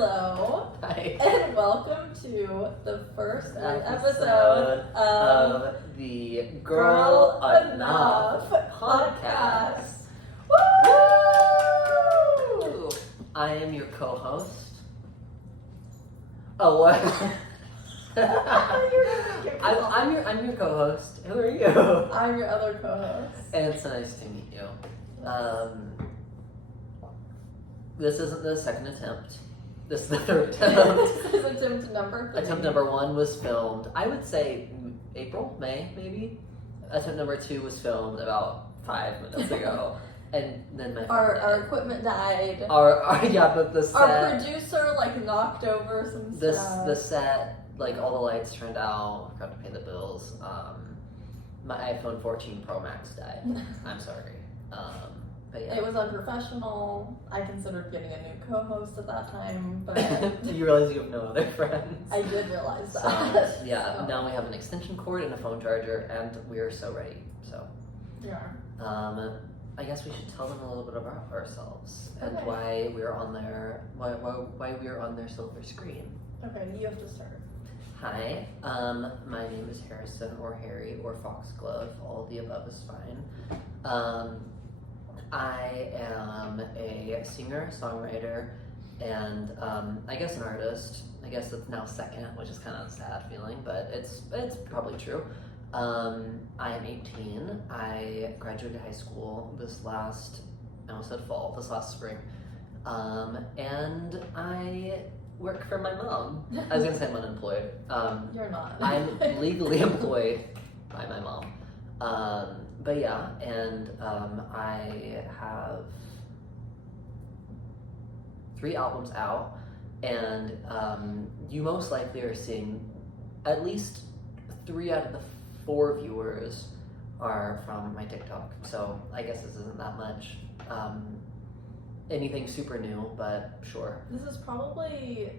Hello. Hi. And welcome to the first episode of the Girl Enough podcast. Woo! I am your co-host. Oh, what? I'm your co-host. Who are you? I'm your other co-host. And it's nice to meet you. This isn't the second attempt. This is the third attempt. This is attempt number 3. Attempt number 1 was filmed, I would say May, maybe. Attempt number 2 was filmed about 5 minutes ago. And then our equipment died. But the set, our producer knocked over some stuff. The set, all the lights turned out. I forgot to pay the bills. My iPhone 14 Pro Max died. I'm sorry. But yeah. It was unprofessional. I considered getting a new co-host at that time, but Did you realize you have no other friends? I did realize that. So, yeah, now we have an extension cord and a phone charger, and we are so ready. So yeah. I guess we should tell them a little bit about ourselves and Okay. why we're on their why we are on their silver screen. Okay, you have to start. Hi, my name is Harrison or Harry or Foxglove. All of the above is fine. I am a singer, songwriter, and I guess an artist. I guess it's now second, which is kind of a sad feeling, but it's probably true. I am 18. I graduated high school I almost said fall, this last spring. And I work for my mom. I was gonna say I'm unemployed. You're not. I'm legally employed by my mom. But yeah, and I have 3 albums out, and you most likely are seeing at least 3 out of the 4 viewers are from my TikTok. So I guess this isn't that much anything super new, but sure. This is probably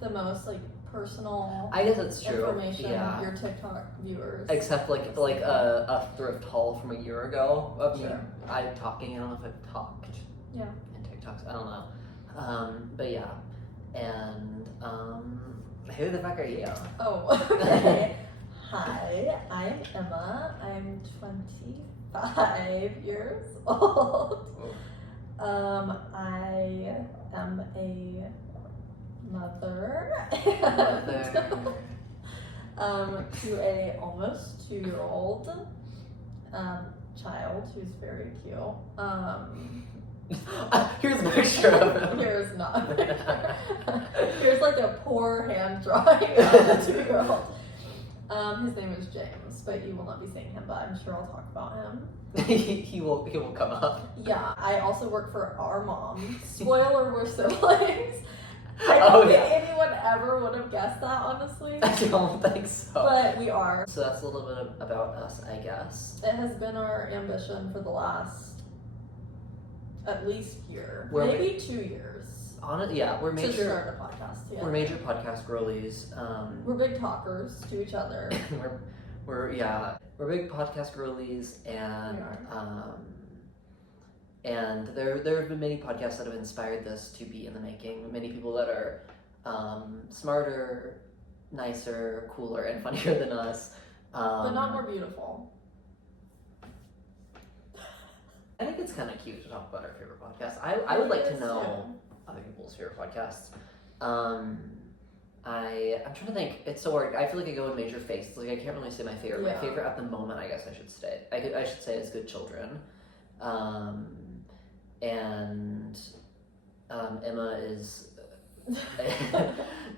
the most personal I guess it's true. information Yeah. your TikTok viewers. Except a thrift haul from a year ago of me Sure. talking. I don't know if I've talked Yeah. in TikToks. I don't know. But yeah. And who the fuck are you? Oh, okay. Hi, I'm Emma. I'm 25 years old. I am a mother. To a almost 2-year-old child who's very cute. Here's a picture of him. Here's not a picture. Here's a poor hand drawing of a 2-year-old. His name is James, but you will not be seeing him, but I'm sure I'll talk about him. he will come up. Yeah, I also work for our mom. Spoiler, we're siblings. I don't think anyone ever would have guessed that, honestly. I don't think so. But we are. So that's a little bit about us, I guess. It has been our ambition for the last, at least year. We're maybe 2 years. We're major. To start a podcast together. We're major podcast girlies. We're big talkers to each other. we're big podcast girlies, and We are. And there have been many podcasts that have inspired this to be in the making. Many people that are smarter, nicer, cooler, and funnier than us. But not more beautiful. I think it's kind of cute to talk about our favorite podcasts. I would like to know other people's favorite podcasts. I'm trying to think. It's so hard. I feel like I go in major phases. I can't really say my favorite. Yeah. My favorite at the moment, I guess I should say is Good Children. And Emma is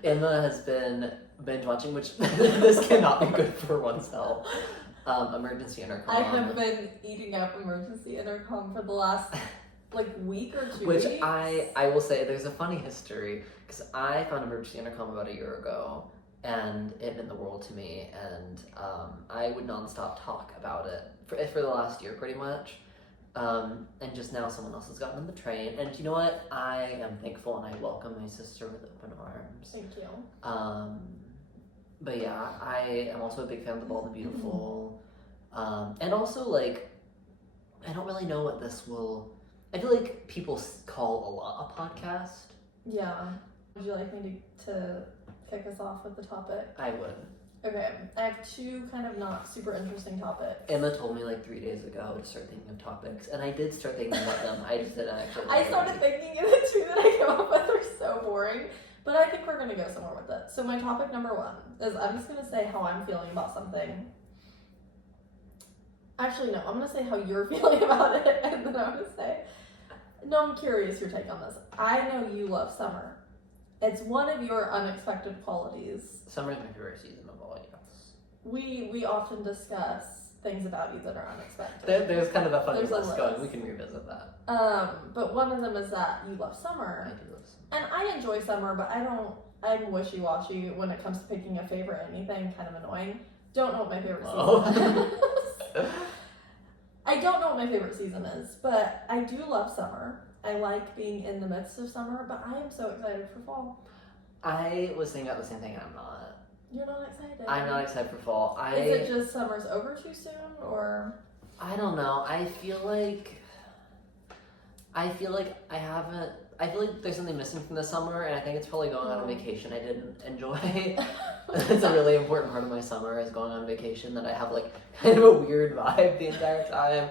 Emma has been binge watching, which this cannot be good for one's health. Emergency Intercom. I have been eating up Emergency Intercom for the last week or 2 Which weeks. I will say there's a funny history, because I found Emergency Intercom about a year ago, and it meant the world to me, and I would nonstop talk about it for the last year pretty much. And just now someone else has gotten on the train, and you know what? I am thankful, and I welcome my sister with open arms. Thank you. But yeah, I am also a big fan of The Bold and Beautiful. And also, I don't really know what this will... I feel like people call a lot a podcast. Yeah. Would you like me to kick us off with the topic? I would. Okay, I have two kind of not super interesting topics. Emma told me like 3 days ago to start thinking of topics, and I did start thinking about them. I just didn't actually. I started thinking of the two that I came up with are so boring, but I think we're gonna go somewhere with it. So my topic number one is I'm just gonna say how I'm feeling about something. Actually, no, I'm gonna say how you're feeling about it, and then I'm gonna say, no, I'm curious your take on this. I know you love summer. It's one of your unexpected qualities. Summer's my favorite season of all, yes. We often discuss things about you that are unexpected. There's kind of a funny There's a list going. list. We can revisit that. But one of them is that you love summer. I do love summer. And I enjoy summer, but I'm wishy-washy when it comes to picking a favorite anything, kind of annoying. Don't know what my favorite season is. I don't know what my favorite season is, but I do love summer. I like being in the midst of summer, but I am so excited for fall. I was thinking about the same thing, and I'm not. You're not excited? I'm not excited for fall. Is it just summer's over too soon, or? I don't know. I feel like I haven't. I feel like there's something missing from the summer, and I think it's probably going on a vacation I didn't enjoy. It's a really important part of my summer is going on vacation that I have like kind of a weird vibe the entire time,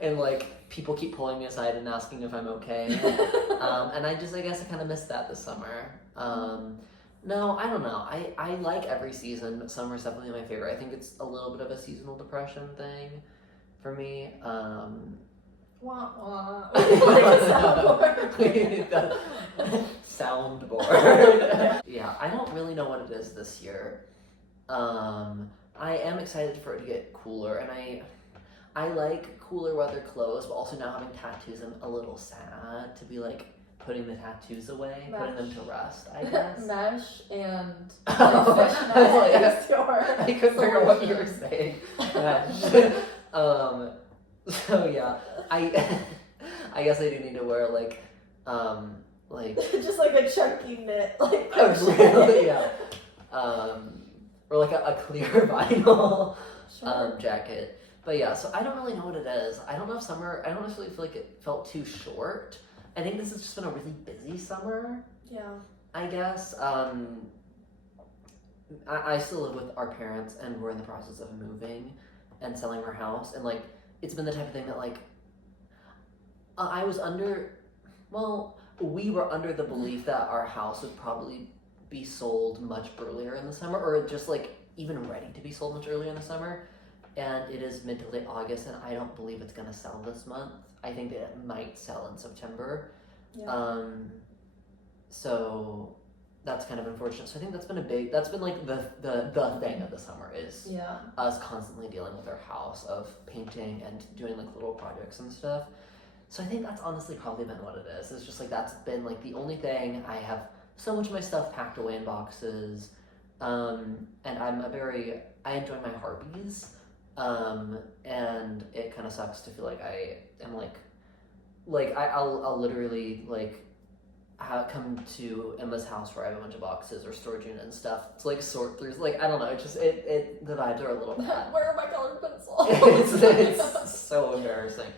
and like people keep pulling me aside and asking if I'm okay. And I guess I kind of missed that this summer. No, I don't know. I like every season, but summer's definitely my favorite. I think it's a little bit of a seasonal depression thing for me. Wah, wah. Like a soundboard. Soundboard. Yeah, I don't really know what it is this year. I am excited for it to get cooler, and I like cooler weather clothes, but also now having tattoos, I'm a little sad to be like putting the tattoos away, putting them to rest, I guess. Mesh and I fishnet. I couldn't figure out what you were saying. Mesh. So yeah, I guess I do need to wear like just like a chunky knit, like really, yeah, or like a clear vinyl jacket. But yeah, so I don't really know what it is. I don't know if summer. I don't necessarily feel like it felt too short. I think this has just been a really busy summer. Yeah. I guess. I still live with our parents, and we're in the process of moving and selling our house, and like it's been the type of thing that like we were under the belief that our house would probably be sold much earlier in the summer, or just like even ready to be sold much earlier in the summer. And it is mid to late August, and I don't believe it's gonna sell this month. I think that it might sell in September. Yeah. So that's kind of unfortunate. So I think that's been like the thing of the summer is us constantly dealing with our house of painting and doing like little projects and stuff. So I think that's honestly probably been what it is. It's just like that's been like the only thing. I have so much of my stuff packed away in boxes, and I enjoy my Harpies. And it kind of sucks to feel like I am I'll literally like come to Emma's house where I have a bunch of boxes or storage unit and stuff to like sort through. Like I don't know, it just the vibes are a little bad. Where are my colored pencils? it's so embarrassing.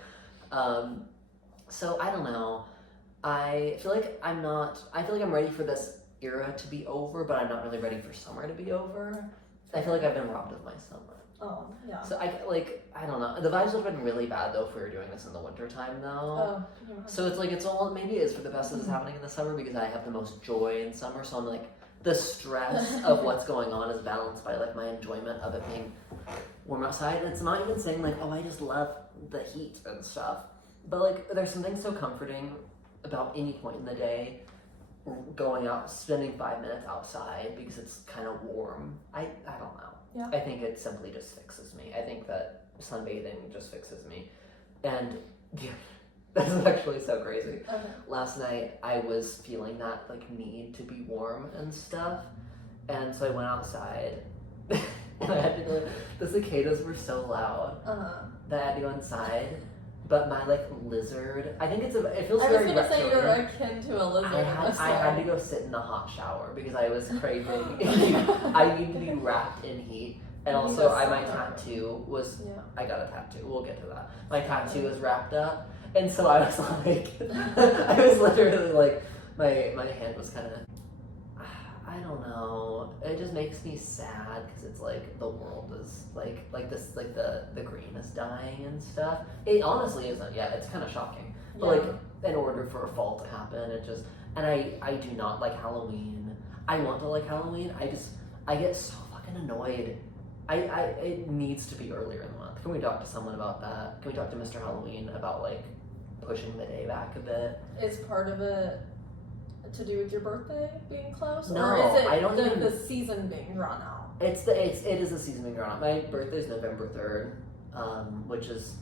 So I don't know. I feel like I'm ready for this era to be over, but I'm not really ready for summer to be over. I feel like I've been robbed of my summer. Oh, yeah. So I don't know. The vibes would have been really bad though if we were doing this in the winter time though. Yeah. So it's like maybe it is for the best that is happening in the summer because I have the most joy in summer. So I'm like the stress of what's going on is balanced by like my enjoyment of it being warm outside. And it's not even saying like, oh, I just love the heat and stuff. But like there's something so comforting about any point in the day going out, spending 5 minutes outside because it's kind of warm. I don't know. Yeah. I think it simply just fixes me. I think that sunbathing just fixes me. And this is actually so crazy. Okay. Last night I was feeling that like need to be warm and stuff. And so I went outside and I had to go, the cicadas were so loud that I had to go inside. But my like lizard, I think it feels very I was gonna say you're reptilian. akin to a lizard. I had to go sit in a hot shower because I was craving. I need to be wrapped in heat, and also my tattoo was. Yeah. I got a tattoo. We'll get to that. My tattoo was wrapped up, and so I was like, I was literally like, my hand was kind of don't know. It just makes me sad because it's like the world is like this, like the green is dying and stuff. It honestly isn't yet. It's kind of shocking. But like in order for a fall to happen, it just, and I do not like Halloween. I want to like Halloween. I get so fucking annoyed. It needs to be earlier in the month. Can we talk to someone about that? Can we talk to Mr. Halloween about like pushing the day back a bit? Is part of it to do with your birthday being close? No, or is it I don't even... the season being drawn out? It is the season being drawn out. My birthday is November 3rd, which is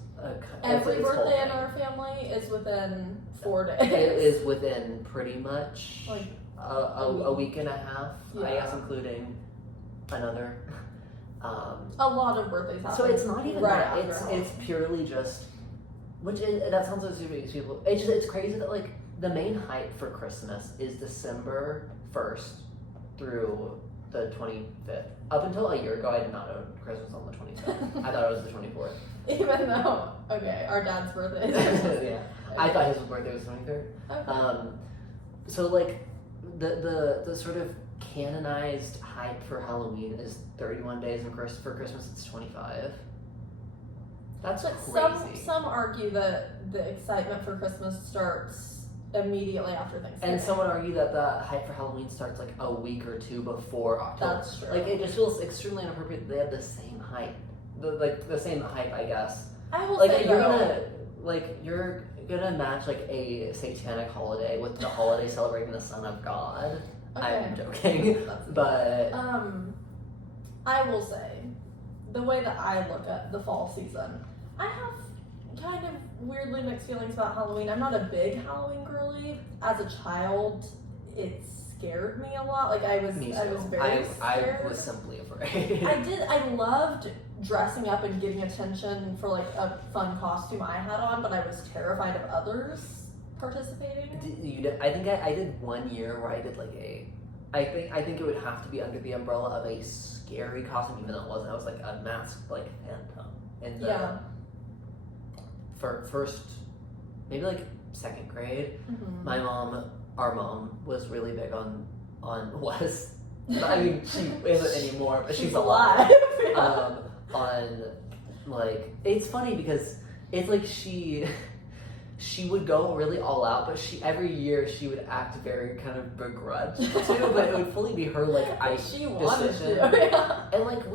every birthday in our family is within 4 days. It is within pretty much like a week and a half, I guess, including another. A lot of birthdays happen. So it's not even right that. It's purely just, that sounds so stupid to people. It's crazy that like the main hype for Christmas is December 1st through the 25th. Up until a year ago, I did not know Christmas on the 25th. I thought it was the 24th. Even though, our dad's birthday is yeah. I thought his birthday was the 23rd. Okay. So like the sort of canonized hype for Halloween is 31 days, and for Christmas it's 25. That's crazy. Some argue that the excitement for Christmas starts immediately after Thanksgiving. And some would argue that the hype for Halloween starts like a week or two before October. That's true. Like it just feels extremely inappropriate that they have the same hype. The same hype, I guess. I will like say you're gonna match like a satanic holiday with the holiday celebrating the Son of God. Okay. I'm joking, but I will say the way that I look at the fall season, I have kind of weirdly mixed feelings about Halloween. I'm not a big Halloween girly. As a child, it scared me a lot. Like I was very scared. I was simply afraid. I loved dressing up and getting attention for like a fun costume I had on, but I was terrified of others participating. I think I did 1 year where I did like I think it would have to be under the umbrella of a scary costume, even though it wasn't. I was like a masked like phantom. And for first, maybe like second grade, our mom was really big on was. I mean, she isn't anymore, but she's alive. On like, it's funny because it's like she would go really all out, but every year she would act very kind of begrudged too, but it would fully be her like she wanted decision. And like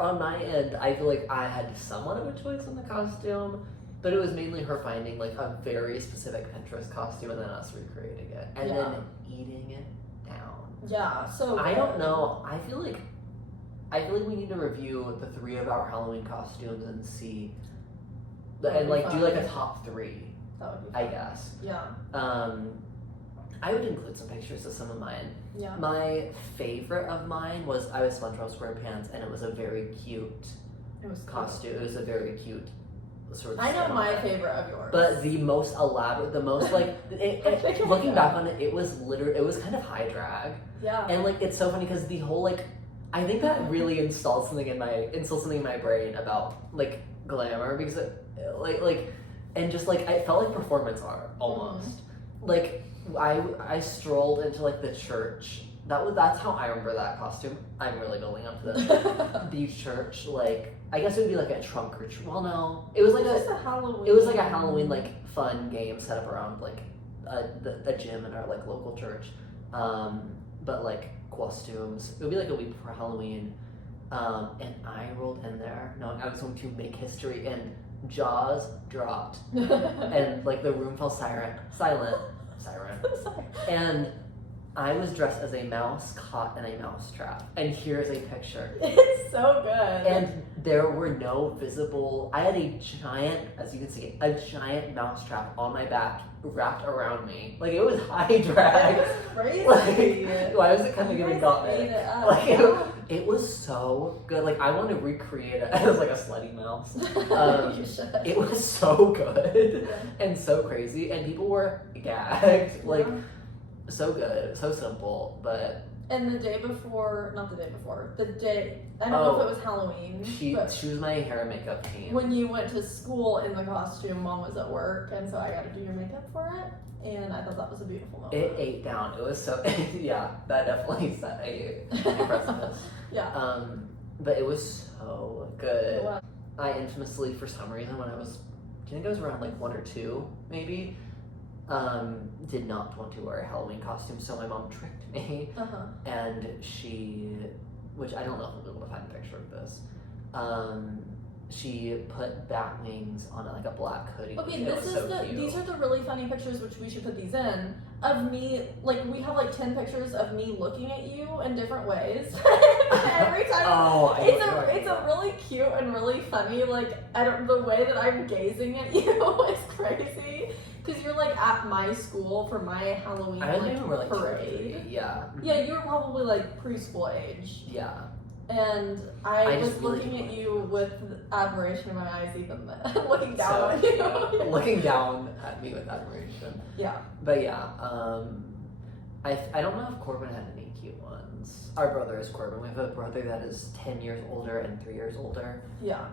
on my end, I feel like I had somewhat of a choice in the costume, but it was mainly her finding like a very specific Pinterest costume and then us recreating it and then eating it down. Yeah, so I don't know. I feel like we need to review the 3 of our Halloween costumes and see. And like do like a top 3, that would be fun. I guess. Yeah. I would include some pictures of some of mine. Yeah. My favorite of mine was I was SpongeBob SquarePants, and it was a very cute costume. It was a very cute sort of. I know my favorite of yours. But the most elaborate, the most like looking back on it, it was kind of high drag. Yeah. And like it's so funny because the whole like I think that really installed something in my brain about like glamour because and just like I felt like performance art almost. Like I strolled into like the church. That's how I remember that costume. I'm really building up to this. The church, like I guess it would be like a trunk or treat. Well, no, it was like a Halloween. It was like a Halloween like fun game set up around like a gym in our like local church. But like costumes. It would be like a week before Halloween. And I rolled in there knowing I was going to make history, and jaws dropped, and like the room fell silent, and I was dressed as a mouse caught in a mouse trap, and here's a picture. It's so good. And there were no visible. I had a giant, as you can see, a giant mouse trap on my back wrapped around me. Like it was high drag. That's crazy. Like, why was it kind of giving gauntlet? Like it was so good. Like I want to recreate it as like a slutty mouse. You should. It was so good and so crazy, and people were gagged. Like so good, so simple, but And the day before, not the day before, the day, I don't know if it was Halloween. She was my hair and makeup team. When you went to school in the costume, Mom was at work, and so I got to do your makeup for it, and I thought that was a beautiful moment. It ate down. It was so, yeah, that definitely set a impressiveness. Yeah. But it was so good. It was. I infamously, for some reason, when I was, I think I was around like 1 or 2, maybe, did not want to wear a Halloween costume, so my mom tricked me, and she, which I don't know if I'll be able to find a picture of this, she put bat wings on like a black hoodie. Okay, this is so cute. These are the really funny pictures, which we should put these in, of me, like we have like 10 pictures of me looking at you in different ways. Every time, it's a really cute and really funny, like, the way that I'm gazing at you is crazy. Because you're like at my school for my Halloween parade. Yeah. Yeah, you were probably like preschool age. Yeah. And I was really looking at you with admiration in my eyes, even then. Looking down on you. Looking down at me with admiration. Yeah. But yeah, I don't know if Corbin had any cute ones. Our brother is Corbin. We have a brother that is 10 years older and 3 years older. Yeah.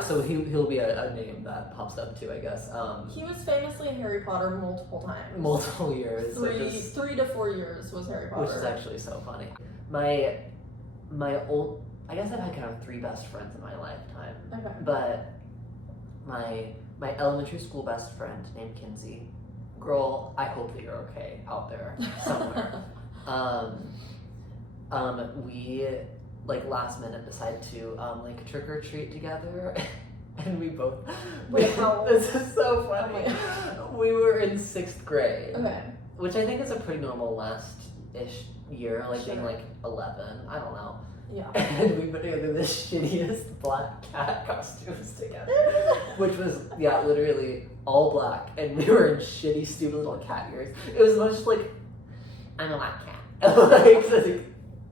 So he'll be a name that pops up too, I guess. He was famously in Harry Potter multiple times. Multiple years. 3 to 4 years was Harry Potter. Which is actually so funny. I guess I've had kind of 3 best friends in my lifetime. Okay. But my elementary school best friend named Kinsey, girl, I hope that you're okay out there somewhere. We like last minute decided to like trick or treat together, and we both. Wait, how? This is so funny. We were in 6th grade. Okay. Which I think is a pretty normal last-ish year, like being like 11. I don't know. Yeah. And we put together the shittiest black cat costumes together, which was literally all black, and we were in shitty, stupid little cat ears. It was much like I'm a black cat. Like,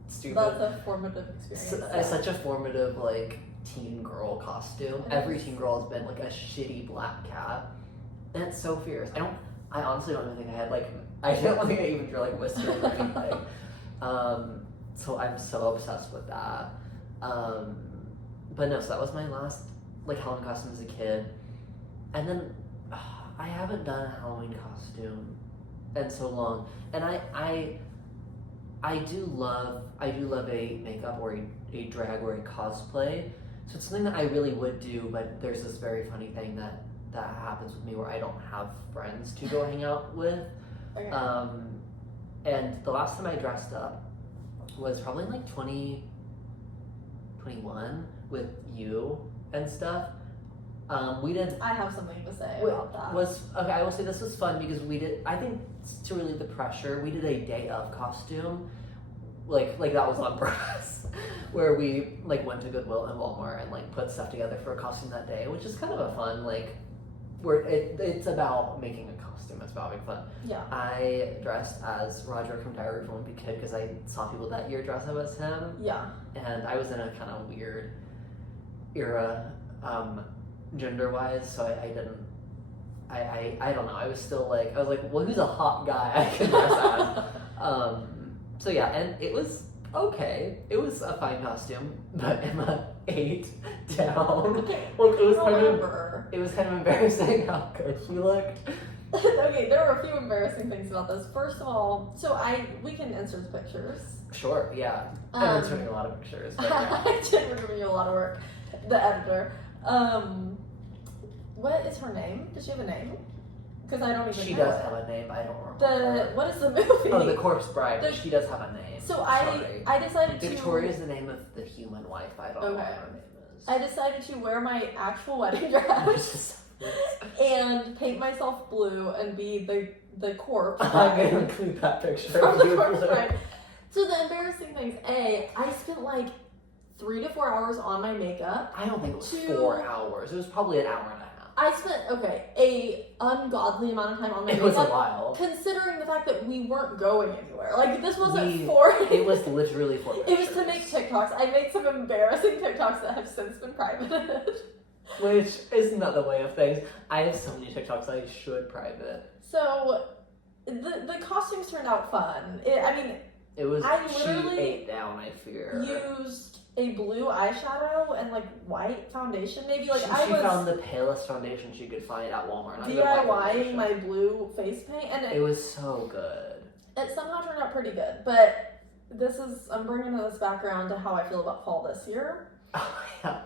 stupid. That's a formative experience. Such a formative like teen girl costume. Every teen girl has been like a shitty black cat, and it's so fierce. I honestly don't even think I had like. I don't think I even drew like whiskers or anything. So I'm so obsessed with that. But no, so that was my last like Halloween costume as a kid, and then I haven't done a Halloween costume in so long, and I do love a makeup or a drag or a cosplay. So it's something that I really would do, but there's this very funny thing that happens with me where I don't have friends to go hang out with. Okay. And the last time I dressed up was probably in like 2021 with you and stuff. We did. I have something to say about that. I will say this was fun because we did. I think to relieve the pressure, we did a day of costume, like that was on purpose, where we like went to Goodwill and Walmart and like put stuff together for a costume that day, which is kind of a fun like. Where it's about making a costume. It's about having fun. Yeah. I dressed as Roger from Diary of a Wimpy Kid because I saw people that year dress up as him. Yeah. And I was in a kind of weird era, gender-wise, so I didn't. I don't know. I was still like, I was like, well, who's a hot guy I can dress as? So yeah, and it was okay. It was a fine costume, but Emma ate down. Okay. Well, it was kind of embarrassing how good she looked. Okay, there were a few embarrassing things about this. First of all, we can insert pictures. Sure, yeah. I'm inserting a lot of pictures. But yeah. I did give you a lot of work. The editor. What is her name? Does she have a name? Because I don't even know. She does have a name, but I don't remember. What is the movie? Oh, The Corpse Bride. She does have a name. So I decided to. Victoria's the name of the human wife. I don't know what her name is. I decided to wear my actual wedding dress and paint myself blue and be the corpse. I'm going to include that picture. From The Corpse Bride. So the embarrassing things, I spent like 3 to 4 hours on my makeup. I don't think it was 4 hours. It was probably an hour and a half. I spent, a ungodly amount of time on my makeup. It was a while. Considering the fact that we weren't going anywhere. Like, this wasn't for... It was literally for It was to make TikToks. I made some embarrassing TikToks that have since been privated. Which is not the way of things. I have so many TikToks I should private. So, the costumes turned out fun. It was, I she literally ate down, I fear. used a blue eyeshadow and like white foundation, maybe. Like she I was found the palest foundation she could find at Walmart. DIYing my blue face paint, and it was so good. It somehow turned out pretty good. But I'm bringing this background to how I feel about fall this year. Oh yeah.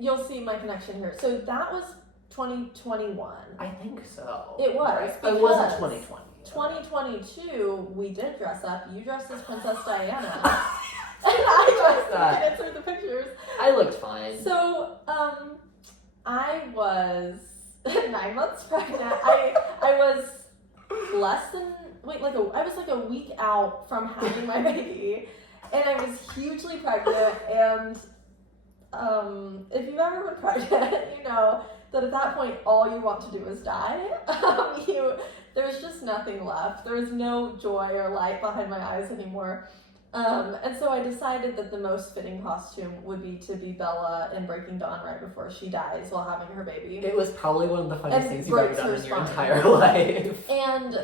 You'll see my connection here. So that was 2021. I think so. It was. Right. It wasn't 2020. 2022, we did dress up. You dressed as Princess Diana. And I dressed up and insert the pictures. I looked fine. So, I was 9 months pregnant. I was I was like a week out from having my baby, and I was hugely pregnant. And if you've ever been pregnant, you know that at that point all you want to do is die. There's just nothing left. There was no joy or light behind my eyes anymore. And so I decided that the most fitting costume would be to be Bella in Breaking Dawn right before she dies while having her baby. It was probably one of the funniest things you've ever done in your spine. entire life. And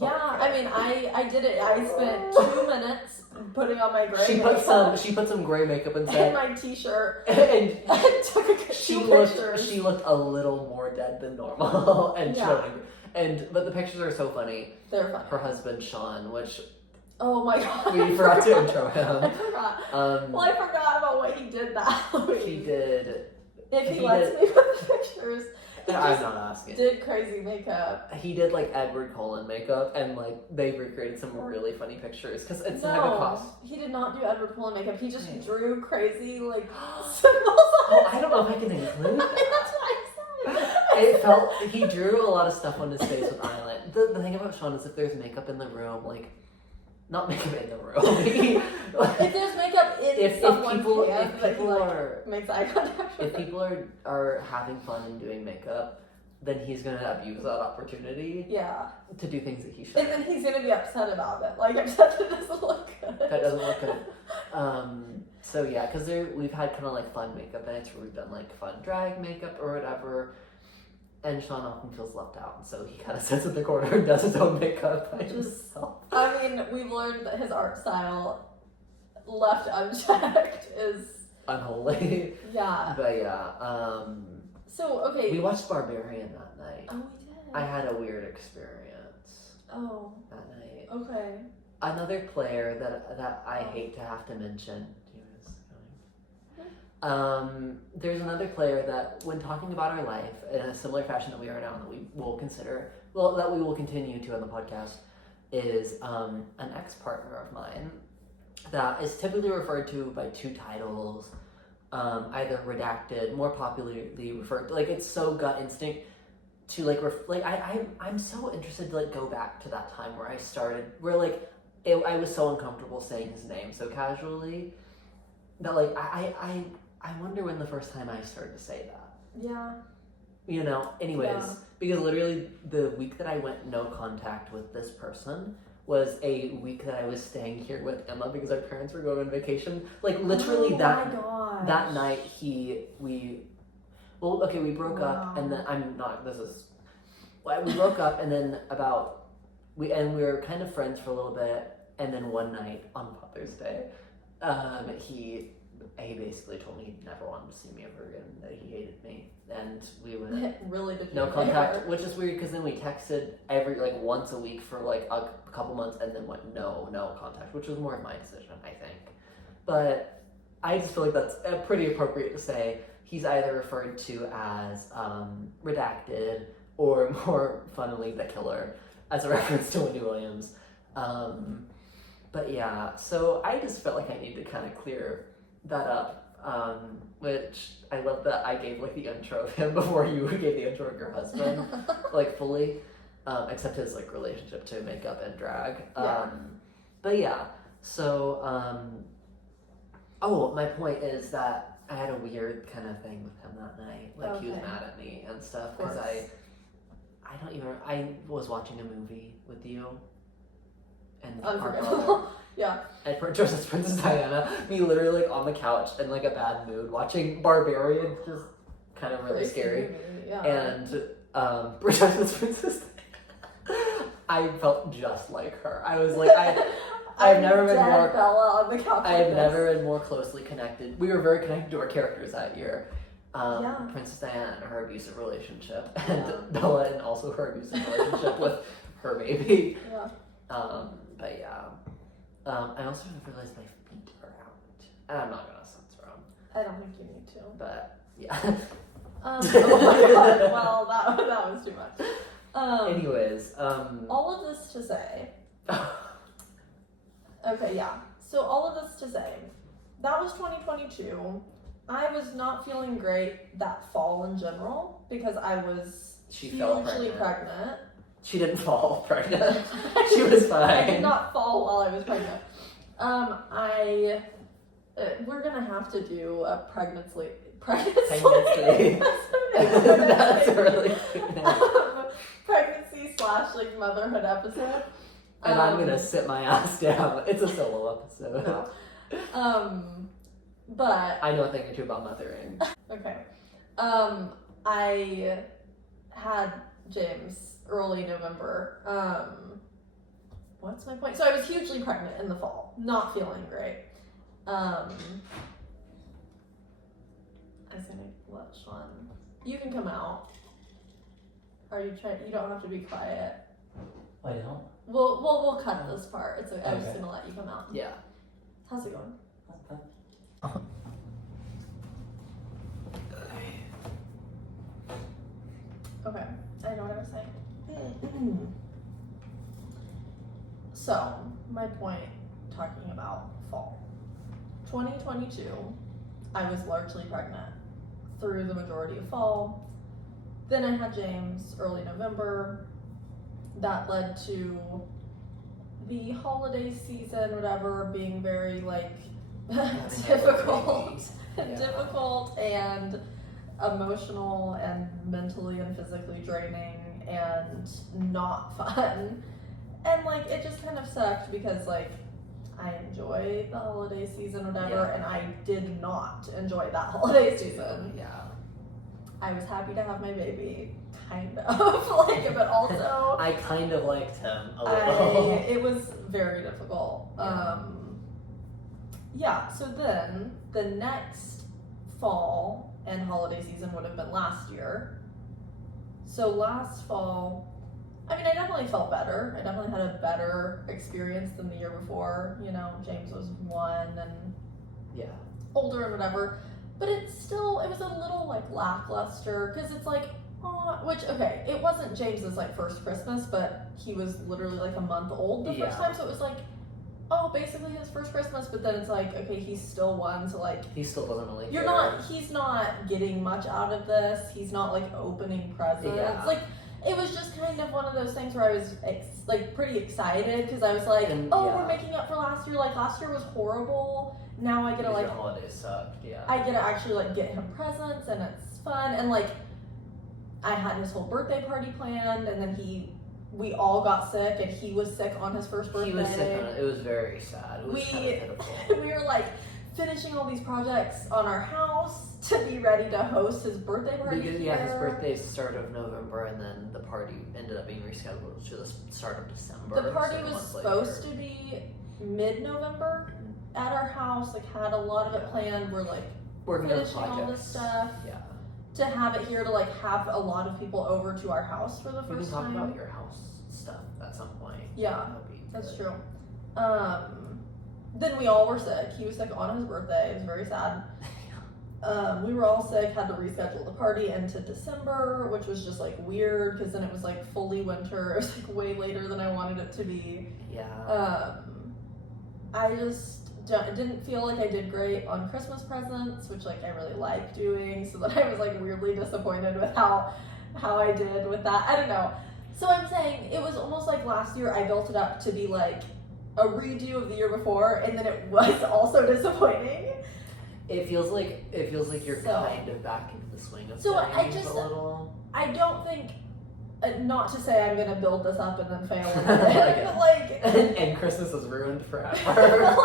yeah, I did it. I spent 2 minutes putting on my gray makeup. She put some gray makeup and inside. my t-shirt. And took a she pictures. looked a little more dead than normal and Yeah. chilling. But the pictures are so funny. They're funny. Her husband Sean, which oh my god, we forgot to intro him. I forgot. I forgot about what he did that Halloween. He did. If he lets me put the pictures. I'm not asking. Did crazy makeup. He did like Edward Cullen makeup, and like they recreated some really funny pictures because it's the type of cost. He did not do Edward Cullen makeup. He just drew crazy like symbols. Oh, I don't know if I can include that. That's what I said. It felt he drew a lot of stuff on his face with eyeliner. The thing about Sean is if there's makeup in the room, like not makeup in the room. If there's makeup in someone's hand, if people makes eye contact with if people are having fun and doing makeup, then he's gonna abuse that opportunity. Yeah. To do things that he shouldn't. And then he's gonna be upset about it. Like upset that it doesn't look good. That doesn't look good. So yeah, because we've had kind of like fun makeup nights where we've done like fun drag makeup or whatever. And Sean often feels left out, and so he kind of sits in the corner and does his own makeup by himself. I mean, we've learned that his art style, left unchecked, is unholy. Yeah. But yeah. So okay. We watched Barbarian that night. Oh, we did. I had a weird experience. Oh. That night. Okay. Another player that I hate to have to mention. There's another player that, when talking about our life in a similar fashion that we are now, that we will continue to on the podcast, is an ex-partner of mine that is typically referred to by 2 titles, either redacted, more popularly referred to, like it's so gut instinct to like I'm so interested to like go back to that time where I started, where like I was so uncomfortable saying his name so casually that like I wonder when the first time I started to say that. Yeah. You know, anyways, Yeah. Because literally the week that I went no contact with this person was a week that I was staying here with Emma because our parents were going on vacation. Like literally that night we broke up, and then we broke up, and then we were kind of friends for a little bit, and then one night on Father's Day, he basically told me he never wanted to see me ever again, that he hated me, and we would really did no contact, which is weird because then we texted once a week for like a couple months, and then went no contact, which was more of my decision, I think. But I just feel like that's pretty appropriate to say. He's either referred to as redacted or more funnily the killer, as a reference to Wendy Williams. But yeah, so I just felt like I need to kind of clear that up, which I love that I gave like the intro of him before you gave the intro of your husband, like fully, except his like relationship to makeup and drag. But yeah, so my point is that I had a weird kind of thing with him that night. Like he was mad at me and stuff because I was watching a movie with you. And unforgettable. Yeah. And dressed as Princess Diana, me literally like on the couch in like a bad mood watching Barbarian, just kind of really scary. Yeah. And dressed as Princess Diana. I felt just like her. I was like, I've never been more Bella on the couch. I have never been more closely connected. We were very connected to our characters that year. Princess Diana and her abusive relationship, and Bella and also her abusive relationship with her baby. Yeah. But yeah. I also realized my feet are out, and I'm not gonna censor them. I don't think you need to. But yeah. Oh my god. Well, that was too much. Anyways, all of this to say. Okay, yeah. So all of this to say, that was 2022. I was not feeling great that fall in general because I was hugely pregnant. She didn't fall pregnant. She was fine. I did not fall while I was pregnant. We're gonna have to do a pregnancy. That's a really cute name. Pregnancy / like motherhood episode. And I'm gonna sit my ass down. It's a solo episode. No. But I know a thing or two about mothering. Okay. I had James early November. What's my point? So I was hugely pregnant in the fall, not feeling great. I was gonna let Sean. You can come out. Are you trying? You don't have to be quiet. I don't. We'll cut this part. It's okay. I'm just gonna let you come out. Yeah. How's it going? Okay, I know what I was saying. So, my point talking about fall. 2022, I was largely pregnant through the majority of fall. Then I had James early November. That led to the holiday season, whatever, being very difficult. Difficult and emotional and mentally and physically draining and not fun. And it just kind of sucked because I enjoy the holiday season, whatever, and I did not enjoy that holiday season. Yeah. I was happy to have my baby, kind of, but also I kind of liked him a little. it was very difficult. So then the next fall and holiday season would have been last year. So last fall, I definitely felt better. I definitely had a better experience than the year before. James was 1 and older and whatever. But it was a little lackluster because it's it wasn't James's first Christmas, but he was literally a month old the first time. So it was basically his first Christmas, but then it's okay, he's still 1, so he still doesn't really he's not getting much out of this. He's not opening presents. Yeah. It was just kind of one of those things where I was pretty excited because I was we're making up for last year. Last year was horrible. Now I get to your holidays sucked. Yeah. I get to actually get him presents and it's fun and I had his whole birthday party planned and then we all got sick and he was sick on his first birthday. He was sick it was very sad. It was kind of pitiful. We were finishing all these projects on our house to be ready to host his birthday party. Because his birthday's the start of November and then the party ended up being rescheduled to the start of December. The party was supposed to be mid-November at our house, had a lot of it planned. We're working finishing all this stuff. Yeah. To have it here to have a lot of people over to our house for the first time. We can talk about your house stuff at some point. Yeah, that's true. Then we all were sick. He was sick on his birthday. It was very sad. We were all sick, had to reschedule the party into December, which was just weird because then it was fully winter. It was way later than I wanted it to be. Yeah. I just didn't feel I did great on Christmas presents, which I really like doing. So then I was weirdly disappointed with how I did with that. I don't know. So I'm saying it was almost last year I built it up to be a redo of the year before, and then it was also disappointing. It feels like you're kind of back into the swing of things a little. I don't think. Not to say I'm gonna build this up and then fail but and Christmas is ruined forever.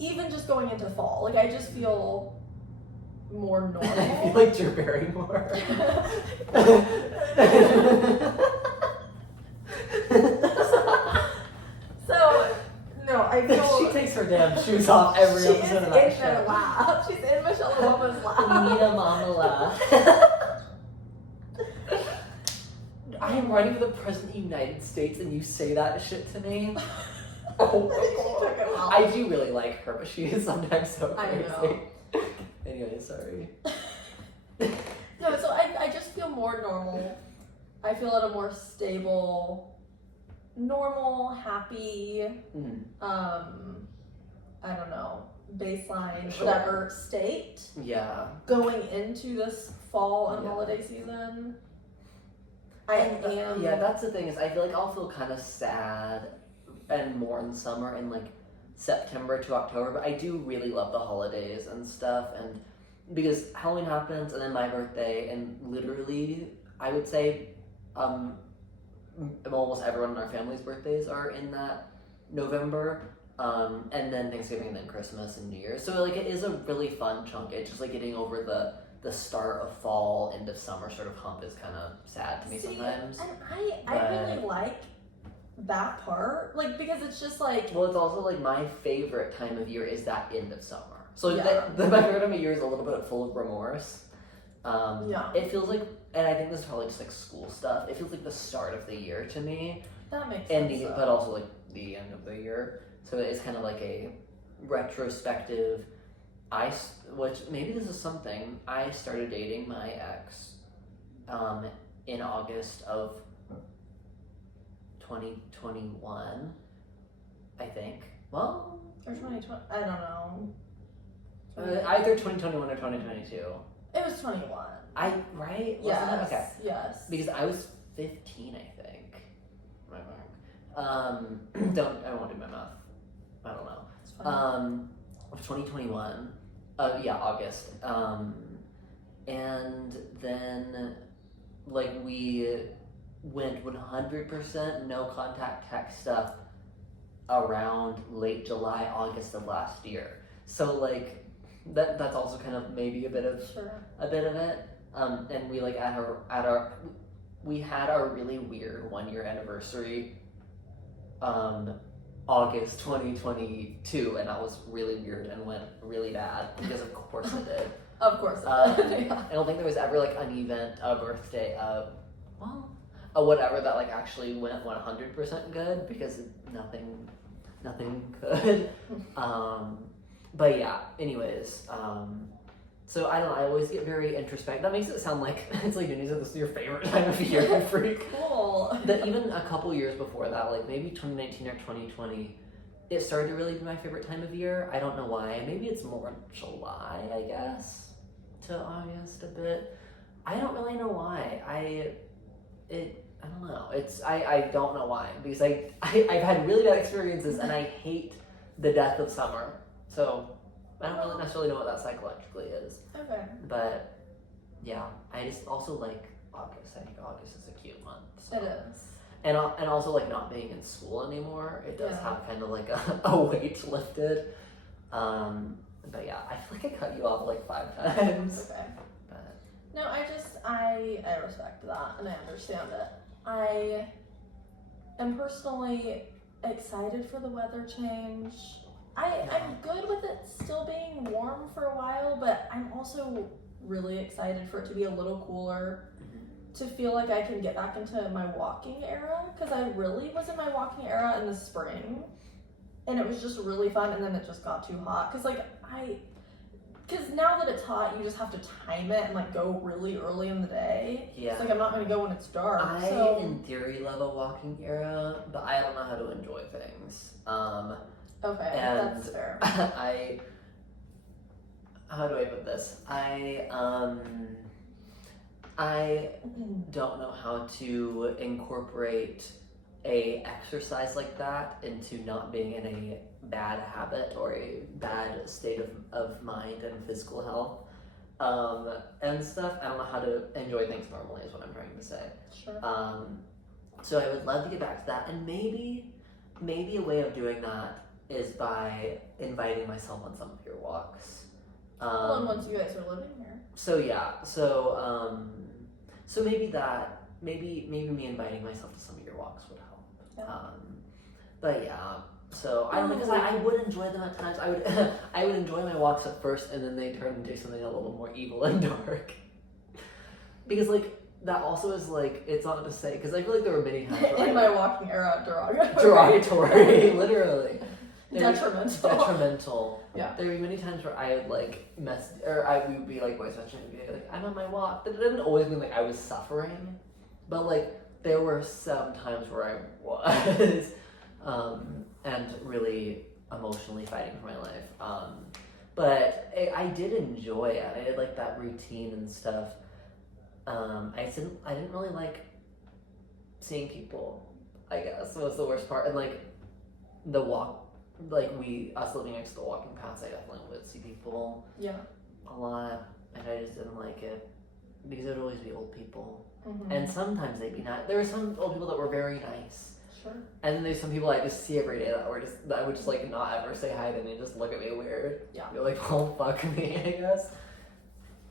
Even just going into fall, I just feel more normal. I feel like Drew Barrymore. damn shoes off every She episode is of that in their show. lap. She's in Michelle Obama's lap. We need a mama laugh. I am running for the President of the United States and you say that shit to me? Oh my god. I do really like her, but she is sometimes so crazy. I know. Anyway, sorry. No, so I just feel more normal. I feel at a more stable, normal, happy, I don't know, baseline, Sure. whatever state Yeah. going into this fall and holiday season. I am. Yeah, that's the thing is I feel like I'll feel kind of sad and more in summer in like September to October, but I do really love the holidays and stuff, and because Halloween happens and then my birthday, and literally I would say almost everyone in our family's birthdays are in that November, and then Thanksgiving and then Christmas and New Year's. So like it is a really fun chunk. It's just like getting over the start of fall, end of summer sort of hump is kind of sad to me sometimes. And I really like that part, like, because it's just like, well, it's also like my favorite time of year is that end of summer. So Yeah. my favorite time of year is a little bit full of remorse. Yeah. It feels like, and I think this is probably just like school stuff. It feels like the start of the year to me, that makes and sense. but also like the end of the year. So it's kind of like a retrospective. Which maybe this is something. I started dating my ex, in August of 2021, I think. Well, Or 2020, I don't know. either 2021 or 2022. It was 21. Right? Wasn't Yes. it? Okay. Yes. Because I was 15, I think. Am I wrong? I won't do my math. I don't know. It's fine. Of 2021. Yeah, August. And then like we went 100% no contact text stuff around late July, August of last year. So like that's also kind of maybe a bit of it. And we like we had our really weird 1-year anniversary August 2022, and that was really weird and went really bad because of course it did. Of course. I don't think there was ever like an event, a birthday, whatever that like actually went 100% good, because nothing could. But yeah, anyways, so I don't know, I always get very introspective. That makes it sound like it's like Denise, this is your favorite time of year, you freak. Cool. That even a couple years before that, like maybe 2019 or 2020, it started to really be my favorite time of year. I don't know why. Maybe it's more July, I guess, to August a bit. I don't really know why. I don't know. I don't know why, because I've had really bad experiences and I hate the death of summer. So I don't really necessarily know what that psychologically is. Okay. But yeah, I just also like August. I think August is a cute month. So. It is. And also like not being in school anymore, it does Yeah. have kind of like a weight lifted. But yeah, I feel like I cut you off like 5 times. Okay. But No, I respect that and I understand it. I am personally excited for the weather change. I'm good with it still being warm for a while, but I'm also really excited for it to be a little cooler, to feel like I can get back into my walking era, because I really was in my walking era in the spring, and it was just really fun, and then it just got too hot, because now that it's hot, you just have to time it and like go really early in the day. yeah, It's like I'm not going to go when it's dark. I in theory love a walking era, but I don't know how to enjoy things. Okay, and that's fair. How do I put this? I don't know how to incorporate a exercise like that into not being in a bad habit or a bad state of mind and physical health, and stuff. I don't know how to enjoy things normally is what I'm trying to say. Sure. So I would love to get back to that, and maybe a way of doing that is by inviting myself on some of your walks. Well, and once you guys are living here. So yeah, so maybe me inviting myself to some of your walks would help. Yeah. But yeah, So I don't know, because I would enjoy them at times. I would I would enjoy my walks at first, and then they turn into something a little more evil and dark. Because like that also is like, it's not to say, because I feel like there were many times where in my walking era, derogatory, literally. Detrimental. Yeah. There would be many times where I would like we would be like voice messaging and be like, I'm on my walk. But it didn't always mean like I was suffering. But like there were some times where I was and really emotionally fighting for my life. But I did enjoy it. I did like that routine and stuff. I didn't really like seeing people, I guess, was the worst part. And like the walk, like us living next to the walking paths, I definitely would see people a lot, and I just didn't like it because it would always be old people. Mm-hmm. And sometimes they'd be nice. There were some old people that were very nice. Sure. And then there's some people I just see every day that I would just like not ever say hi to them and just look at me weird. Yeah. You're like, oh fuck me, I guess.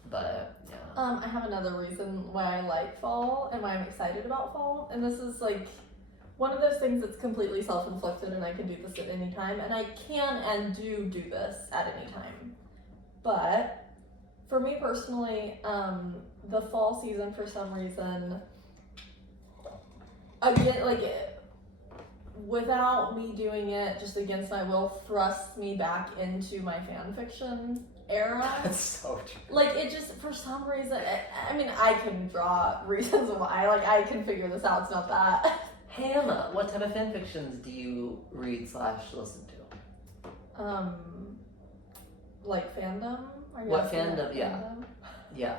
But yeah. I have another reason why I like fall and why I'm excited about fall, and this is like one of those things that's completely self-inflicted, and I can do this at any time, and I can and do this at any time. But for me personally, the fall season, for some reason, again, like without me doing it, just against my will, thrusts me back into my fan fiction era. That's so true. Like it just, for some reason, I mean, I can draw reasons why. Like I can figure this out. It's not that. Hey Emma, what type of fan fictions do you read / listen to? Like fandom? What fandom? Yeah. Fandom? Yeah.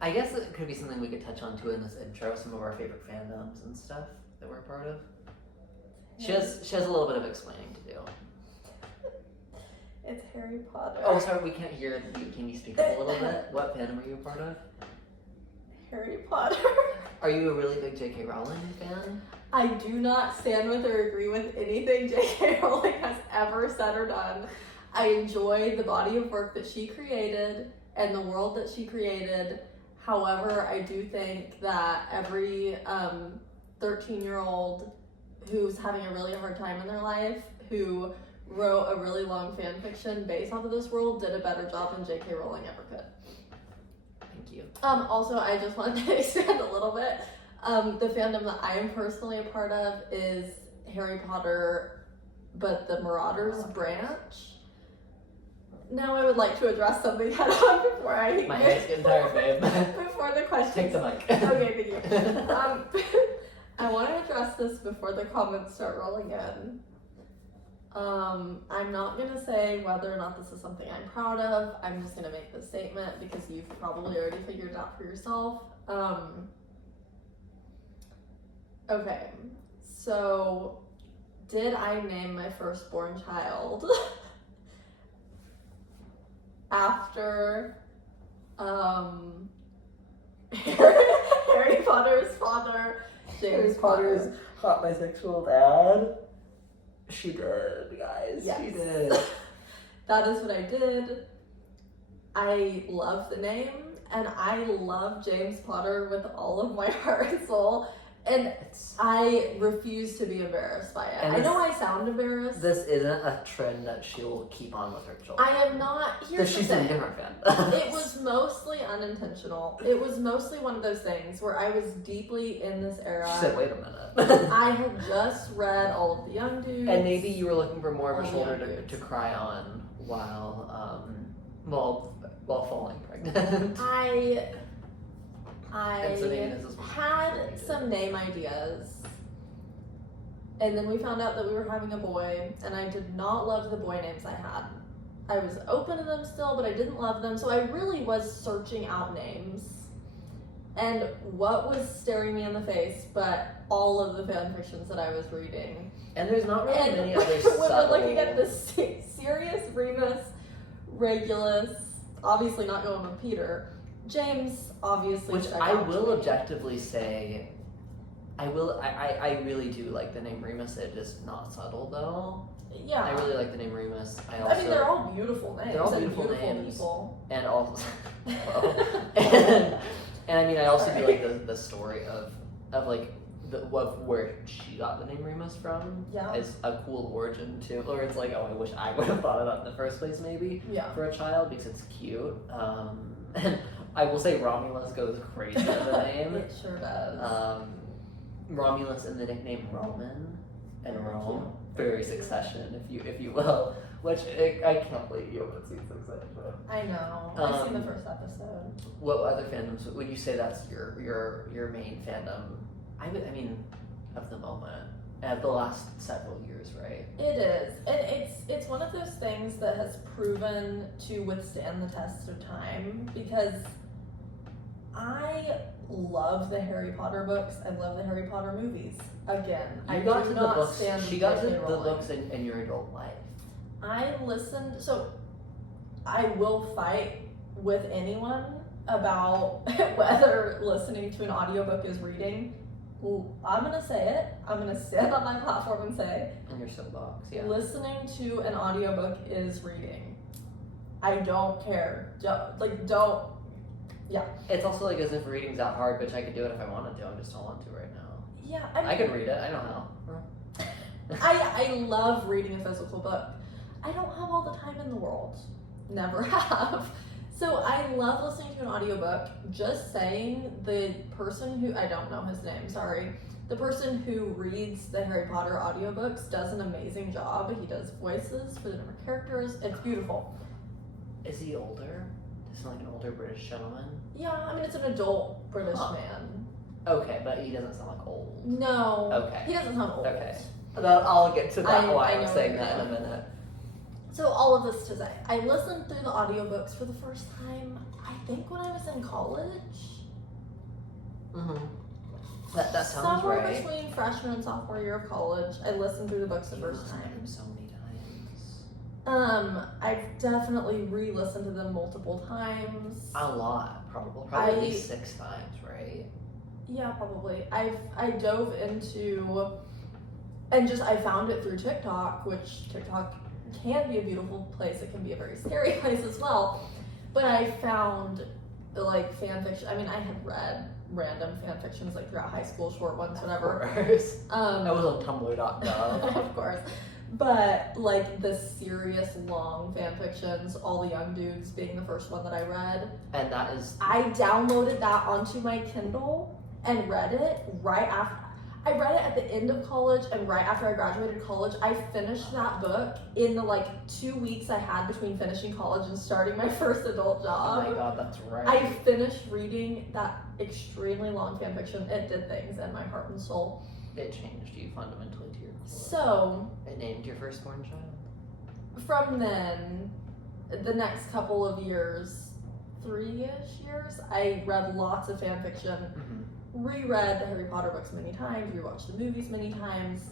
I guess it could be something we could touch on too in this intro, some of our favorite fandoms and stuff that we're a part of. She has a little bit of explaining to do. It's Harry Potter. Oh, sorry, we can't hear you. Can you speak up a little bit? What fandom are you a part of? Harry Potter. Are you a really big J.K. Rowling fan? I do not stand with or agree with anything J.K. Rowling has ever said or done. I enjoy the body of work that she created and the world that she created. However, I do think that every 13-year-old who's having a really hard time in their life, who wrote a really long fan fiction based off of this world, did a better job than J.K. Rowling ever could. Thank you. Also, I just wanted to expand a little bit. The fandom that I am personally a part of is Harry Potter, but the Marauders branch. Now I would like to address something head on before I... My head's getting tired, babe. Before the question. Take the mic. Okay, thank you. I want to address this before the comments start rolling in. I'm not going to say whether or not this is something I'm proud of. I'm just going to make this statement because you've probably already figured it out for yourself. Okay, so did I name my firstborn child after Harry Potter's father, James Potter's hot bisexual dad? She did, guys. Yes. She did. That is what I did. I love the name, and I love James Potter with all of my heart and soul. And I refuse to be embarrassed by it. I know I sound embarrassed. This isn't a trend that she will keep on with her children. I am not. Here's the thing. Different fan. It was mostly unintentional. It was mostly one of those things where I was deeply in this era. She said, wait a minute. I had just read all of the young dudes. And maybe you were looking for more of a shoulder to cry on while falling pregnant. I had some name ideas, and then we found out that we were having a boy, and I did not love the boy names I had. I was open to them still, but I didn't love them, so I really was searching out names. And what was staring me in the face but all of the fan fictions that I was reading. And there's not really many other subtle... When we're looking at the Sirius, Remus, Regulus, obviously not going with Peter, James, obviously. Which I will objectively say, I really do like the name Remus. It is not subtle though. Yeah. I really like the name Remus. I mean, they're all beautiful names. They're all beautiful names. People. And also, and I mean, I also do like the story of like where she got the name Remus from Yeah. is a cool origin too. Or it's like, oh, I wish I would have thought of that in the first place, maybe for a child because it's cute. And I will say Romulus goes crazy as a name. It sure does. Romulus and the nickname Roman and Rome, very Succession, if you will. Which I can't believe you haven't seen Succession. I know. I've seen the first episode. What other fandoms would you say that's your main fandom? I mean, of the moment, of the last several years, right? It is, and it's one of those things that has proven to withstand the test of time because I love the Harry Potter books. I love the Harry Potter movies. Again, You I got do to the not books. stand She got to J.K. the Rowling. books in your adult life. I listened, so I will fight with anyone about whether listening to an audiobook is reading. Well, I'm gonna say it. I'm gonna stand on my platform and say, In your soapbox, yeah. listening to an audiobook is reading. I don't care. Don't. Yeah. It's also like as if reading's that hard, which I could do it if I wanted to. I just don't want to right now. Yeah, I could read it. I know how. I love reading a physical book. I don't have all the time in the world. Never have. So I love listening to an audiobook. Just saying, the person who, I don't know his name, sorry. The person who reads the Harry Potter audiobooks does an amazing job. He does voices for the different characters. It's beautiful. Is he older? Does he sound like an older British gentleman? Yeah, I mean, it's an adult British man. Okay, but he doesn't sound like old. No. Okay. He doesn't sound old. Okay. I'll get to that why I I'm know saying what that you're in a minute. So all of this to say, I listened through the audiobooks for the first time, I think when I was in college. Mm-hmm. That sounds Somewhere right. between freshman and sophomore year of college, I listened through the books the You first listened to time. them so many times. I've definitely re-listened to them multiple times. A lot, probably at least 6 times, right? Yeah, probably. I dove into, and just I found it through TikTok, which TikTok can be a beautiful place. It can be a very scary place as well. But I found like fan fiction. I mean, I had read random fan fictions like throughout high school, short ones, whatever. Of course. That was on Tumblr.gov. Of course. But like the serious long fan fictions, All the Young Dudes being the first one that I read. And that is I downloaded that onto my Kindle and read it right after. I read it at the end of college, and right after I graduated college, I finished that book in the 2 weeks I had between finishing college and starting my first adult job. Oh my god, that's right. I finished reading that extremely long fan fiction. It did things in my heart and soul. It changed you fundamentally to your core. So, It named your firstborn child? from then, the next couple of years, 3-ish years, I read lots of fan fiction. Mm-hmm. Reread the Harry Potter books many times, rewatched the movies many times.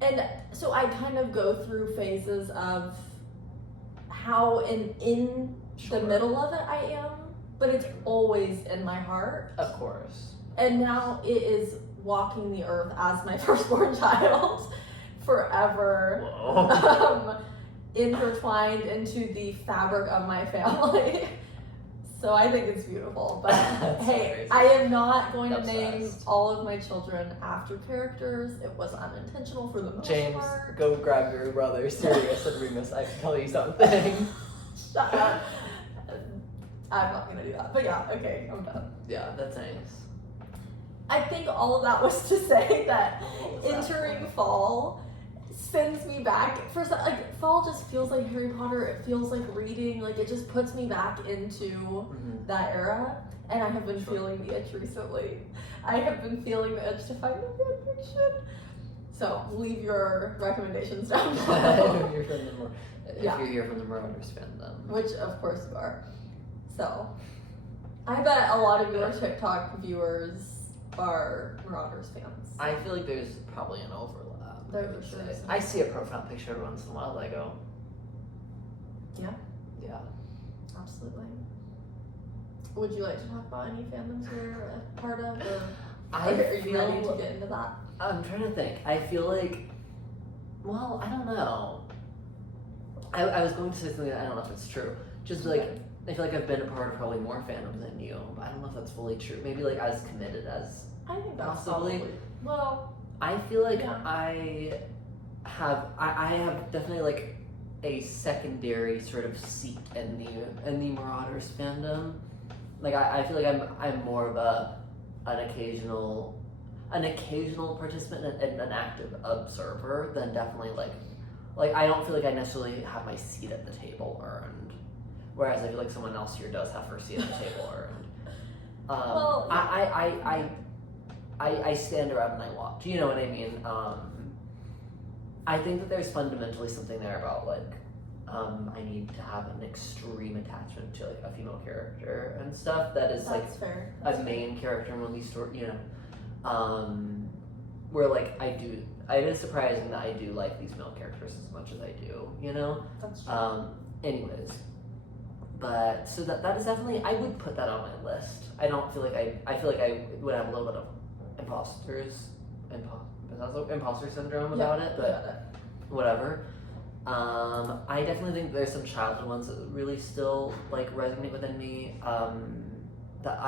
And so I kind of go through phases of how in Sure. the middle of it I am, but it's always in my heart. Of course. And now it is walking the earth as my firstborn child forever. Whoa. Intertwined into the fabric of my family. So I think it's beautiful. But That's hey, amazing. I am not going to name Obsessed. all of my children after characters. It was unintentional for the most James, part. go grab your brother, Sirius and Remus. I can tell you something. Shut up. I'm not going to do that. But yeah, okay, I'm done. Yeah, that's nice. I think all of that was to say that What was that entering for? fall sends me back. First, fall just feels like Harry Potter. It feels like reading. Like, it just puts me back into Mm-hmm. that era. And I have been Sure. feeling the itch recently. I have been feeling the itch to find a fan fiction. So, leave your recommendations down below. if you're from the Yeah. you're here from the Marauders fandom. Which, of course, you are. So, I bet a lot of your TikTok viewers are Marauders fans. I feel like there's probably an overlap. There I would for sure say. is. I see a profile picture every once in a while. I go, Yeah. yeah. Absolutely. Would you like to talk about any fandoms you're a part of, or I are you ready to feel. get into that? I'm trying to think. I feel like, well, I don't know. I was going to say something that I don't know if it's true. Just like, I feel like I've been a part of probably more fandoms than you, but I don't know if that's fully true. Maybe like as committed as I think that's Possibly. probably, well, I feel like Yeah. I have definitely like a secondary sort of seat in the Marauders fandom. Like I feel like I'm more of an occasional participant and an active observer than definitely like I don't feel like I necessarily have my seat at the table earned. Whereas I feel like someone else here does have her seat at the table earned. Well, I stand around and I watch. You know what I mean? I think that there's fundamentally something there about like I need to have an extreme attachment to like a female character and stuff that is like that's fair. a main character in one of these stories. You know, where like it is surprising that I do like these male characters as much as I do. You know. That's true. Anyways. But so that is definitely, I would put that on my list. I don't feel like I feel like I would have a little bit of imposter syndrome about it, but whatever. I definitely think there's some childhood ones that really still like resonate within me. That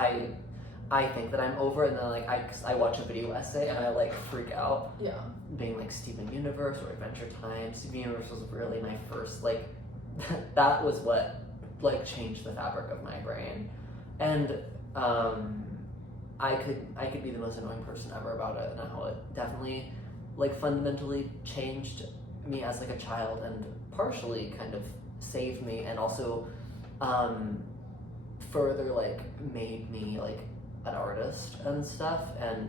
I think that I'm over, and then like I watch a video essay and I like freak out. Yeah. Being like Steven Universe or Adventure Time. Steven Universe was really my first like that was what like changed the fabric of my brain, and I could be the most annoying person ever about it, and how it definitely like fundamentally changed me as like a child, and partially kind of saved me, and also further like made me like an artist and stuff, and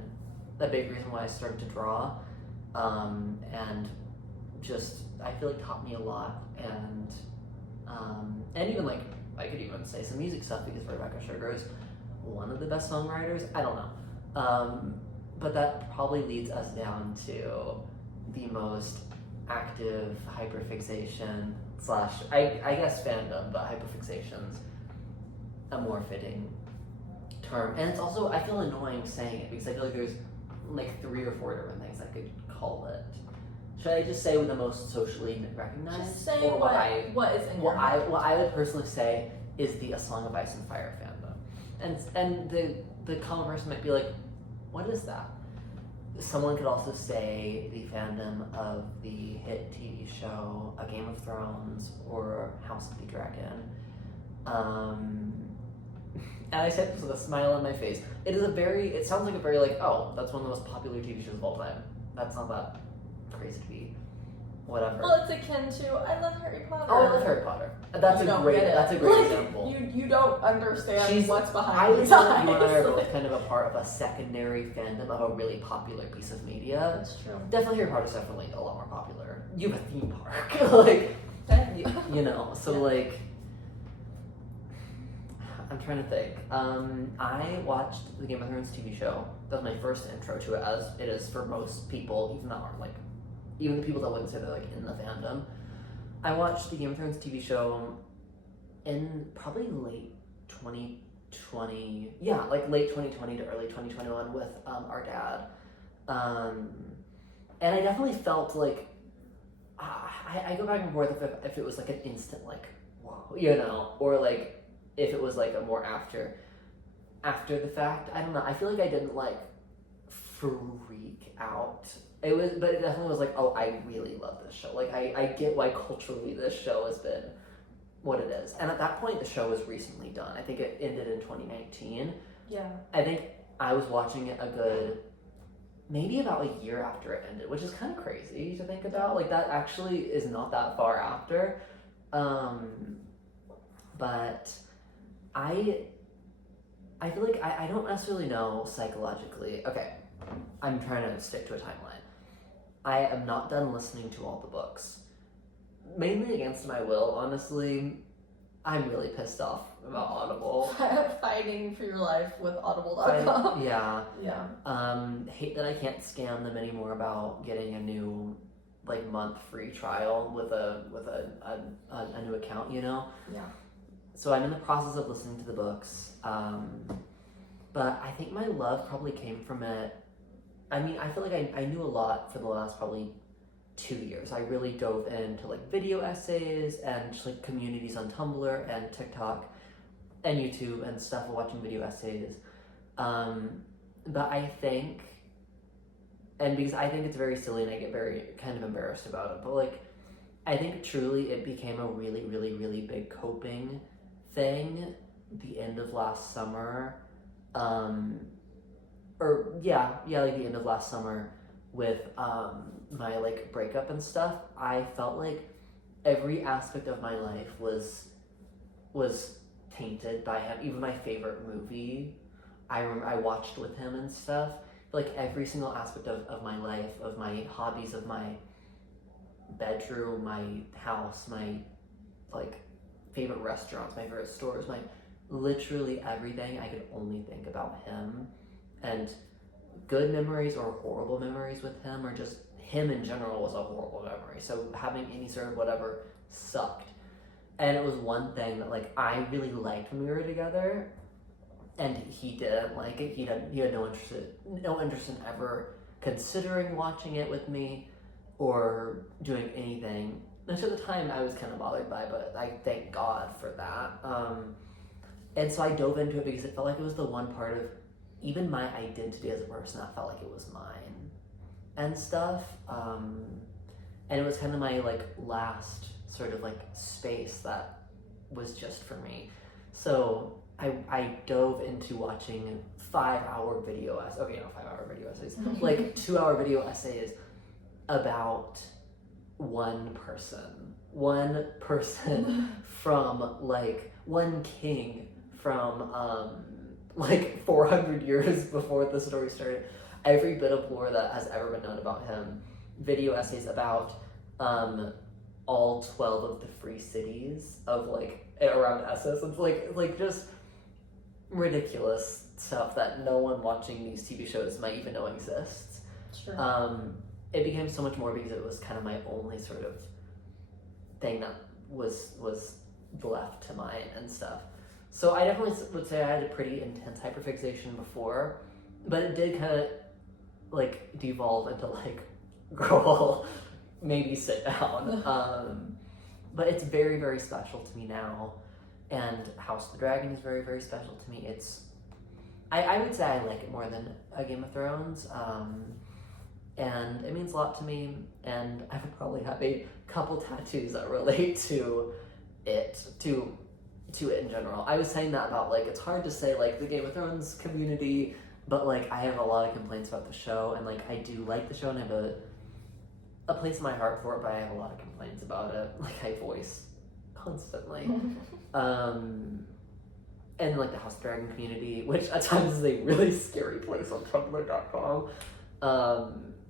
a big reason why I started to draw, and just I feel like taught me a lot, and even like I could even say some music stuff, because Rebecca Sugar is one of the best songwriters. I don't know, but that probably leads us down to the most active hyperfixation / I guess fandom, but hyperfixation's a more fitting term. And it's also, I feel annoying saying it because I feel like there's like 3 or 4 different things I could call it. Should I just say the most socially recognized? Just say or what is in your head. What I would personally say is the A Song of Ice and Fire fandom. And the common person might be like, what is that? Someone could also say the fandom of the hit TV show A Game of Thrones or House of the Dragon. And I said this with a smile on my face. It sounds like a very like, oh, that's one of the most popular TV shows of all time. That's not that crazy to be whatever. Well, it's akin to I love Harry Potter. Oh, I love Harry Potter. That's a great example. You don't understand what's behind these you eyes. and I are both kind of a part of a secondary fandom of a really popular piece of media. That's true. Definitely Harry Potter's definitely a lot more popular. You have a theme park. like you know, so like I'm trying to think. I watched the Game of Thrones TV show. That was my first intro to it, as it is for most people, even the people that wouldn't say they're like in the fandom. I watched the Game of Thrones TV show in probably late 2020. Yeah, like late 2020 to early 2021 with our dad. And I definitely felt like I go back and forth if it was like an instant like whoa, you know, or like if it was like a more after the fact. I don't know. I feel like I didn't like freak out. But it definitely was like, oh, I really love this show. Like I get why culturally this show has been what it is. And at that point the show was recently done. I think it ended in 2019. Yeah. I think I was watching it a good maybe about a year after it ended, which is kind of crazy to think about. Like that actually is not that far after. But I feel like I don't necessarily know psychologically. Okay, I'm trying to stick to a timeline. I am not done listening to all the books. Mainly against my will, honestly. I'm really pissed off about Audible. Fighting for your life with Audible.com. Yeah. Yeah. Hate that I can't scam them anymore about getting a new like month free trial with a new account, you know? Yeah. So I'm in the process of listening to the books. But I think my love probably came from it. I mean, I feel like I knew a lot for the last probably 2 years. I really dove into like video essays and just like communities on Tumblr and TikTok and YouTube and stuff, watching video essays. but I think, and because I think it's very silly and I get very kind of embarrassed about it, but like, I think truly it became a really, really, really big coping thing the end of last summer. Like the end of last summer with my like breakup and stuff. I felt like every aspect of my life was tainted by him. Even my favorite movie, I remember I watched with him and stuff. Like every single aspect of my life, of my hobbies, of my bedroom, my house, my like favorite restaurants, my favorite stores, my literally everything, I could only think about him. And good memories or horrible memories with him, or just him in general was a horrible memory. So having any sort of whatever sucked. And it was one thing that like I really liked when we were together, and he didn't like it. He had no interest in ever considering watching it with me or doing anything. Which at the time I was kind of bothered by, but I thank God for that. And so I dove into it because it felt like it was the one part of even my identity as a person that felt like it was mine and stuff. And it was kind of my like last sort of like space that was just for me. So I dove into watching 5-hour video essays. Okay, no, 5-hour video essays. Like 2-hour video essays about one person from like one king from like 400 years before the story started. Every bit of lore that has ever been known about him. Video essays about all 12 of the free cities of like around Essex. It's like just ridiculous stuff that no one watching these TV shows might even know exists. Sure. It became so much more because it was kind of my only sort of thing that was left to mine and stuff. So I definitely would say I had a pretty intense hyperfixation before, but it did kind of like devolve into like, girl, maybe sit down. But it's very, very special to me now, and House of the Dragon is very, very special to me. I would say I like it more than a Game of Thrones, and it means a lot to me, and I would probably have a couple tattoos that relate to it in general. I was saying that about like, it's hard to say like the Game of Thrones community, but like I have a lot of complaints about the show, and like I do like the show and I have a place in my heart for it, but I have a lot of complaints about it, like I voice constantly. And like the House of Dragon community, which at times is a really scary place on Tumblr.com.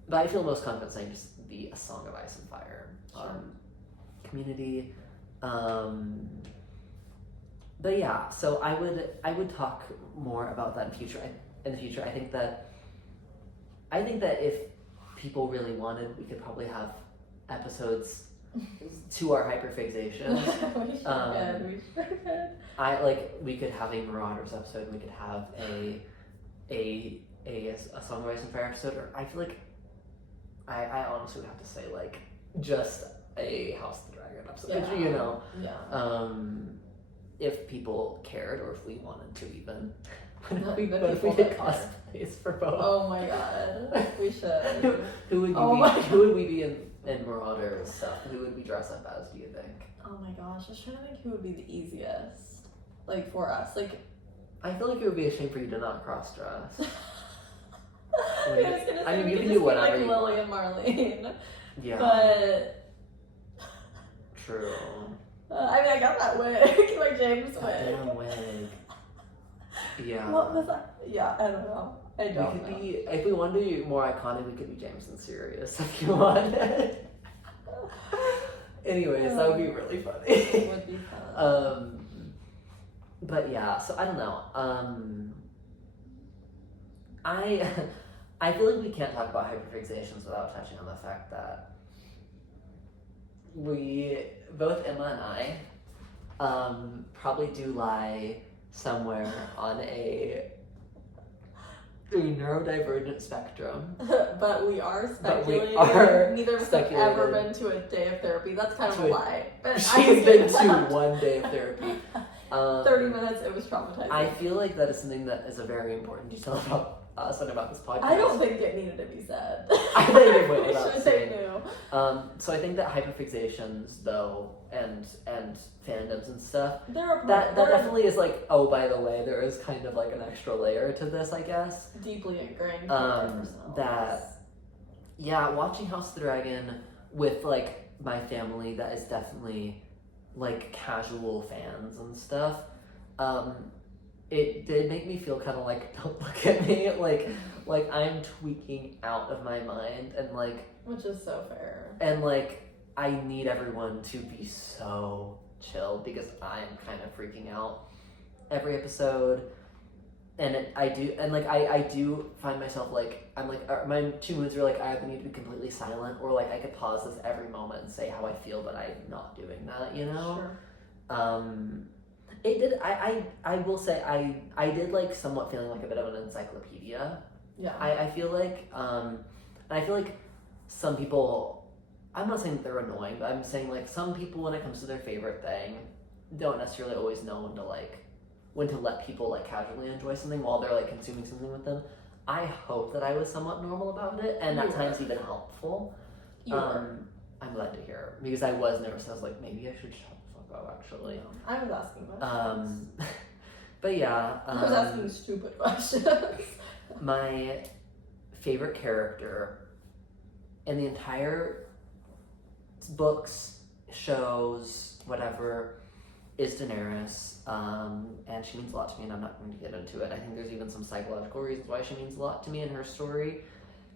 But I feel most confident saying just the A Song of Ice and Fire community. But yeah, so I would talk more about that in the future. I think that if people really wanted, we could probably have episodes to our hyperfixation. We sure could. We could have a Marauders episode, and we could have a Song of Ice and Fire episode, or I feel like I honestly would have to say like just a House of the Dragon episode, you know. Yeah. If people cared, or if we wanted to even. But The if we people did that cosplays for both. Oh my god. We should. Who would we be in Marauders stuff? Who would we dress up as, do you think? Oh my gosh, I was trying to think who would be the easiest. Like for us. Like I feel like it would be a shame for you to not cross dress. I mean, you can just do whatever be like you Lily want. and Marlene. Yeah. But True. I mean, I got that wig, like James That wig. damn wig. Yeah. What was that? Yeah, I don't know. I don't We could know. be, if we wanted to be more iconic, we could be James and Sirius if you wanted. Anyways, that would be really It funny. would be fun. But yeah, so I don't know. I feel like we can't talk about hyperfixations without touching on the fact that both Emma and I probably do lie somewhere on a neurodivergent spectrum. But we are But we speculating. are Neither of us have ever speculating. been to a day of therapy. That's kind of a To a- lie. But She's been to one day of therapy. 30 minutes, it was traumatizing. I feel like that is something that is a very important detail about something about this podcast. I don't think it needed to be said. I think it will. I should say no. So I think that hyperfixations, though, and fandoms and stuff, They're that definitely is like, oh, by the way, there is kind of like an extra layer to this, I guess. Deeply ingrained. Watching House of the Dragon with like my family that is definitely like casual fans and stuff. It did make me feel kind of like, don't look at me, like I'm tweaking out of my mind, and like, which is so fair. And like, I need everyone to be so chill because I'm kind of freaking out every episode, and I do find myself like, I'm like, my 2 moods are like, I either need to be completely silent, or like I could pause this every moment and say how I feel, but I'm not doing that, you know? Sure. It did. I will say I did like somewhat feeling like a bit of an encyclopedia. Yeah. I feel like and I feel like some people, I'm not saying that they're annoying, but I'm saying like some people, when it comes to their favorite thing, don't necessarily always know when to let people like casually enjoy something while they're like consuming something with them. I hope that I was somewhat normal about it, and at times even helpful. I'm glad to hear, because I was nervous. I was like, maybe I should shut the fuck up, actually. No, I was asking questions. But yeah. I was asking stupid questions. My favorite character in the entire books, shows, whatever, is Daenerys. And she means a lot to me, and I'm not going to get into it. I think there's even some psychological reasons why she means a lot to me, and her story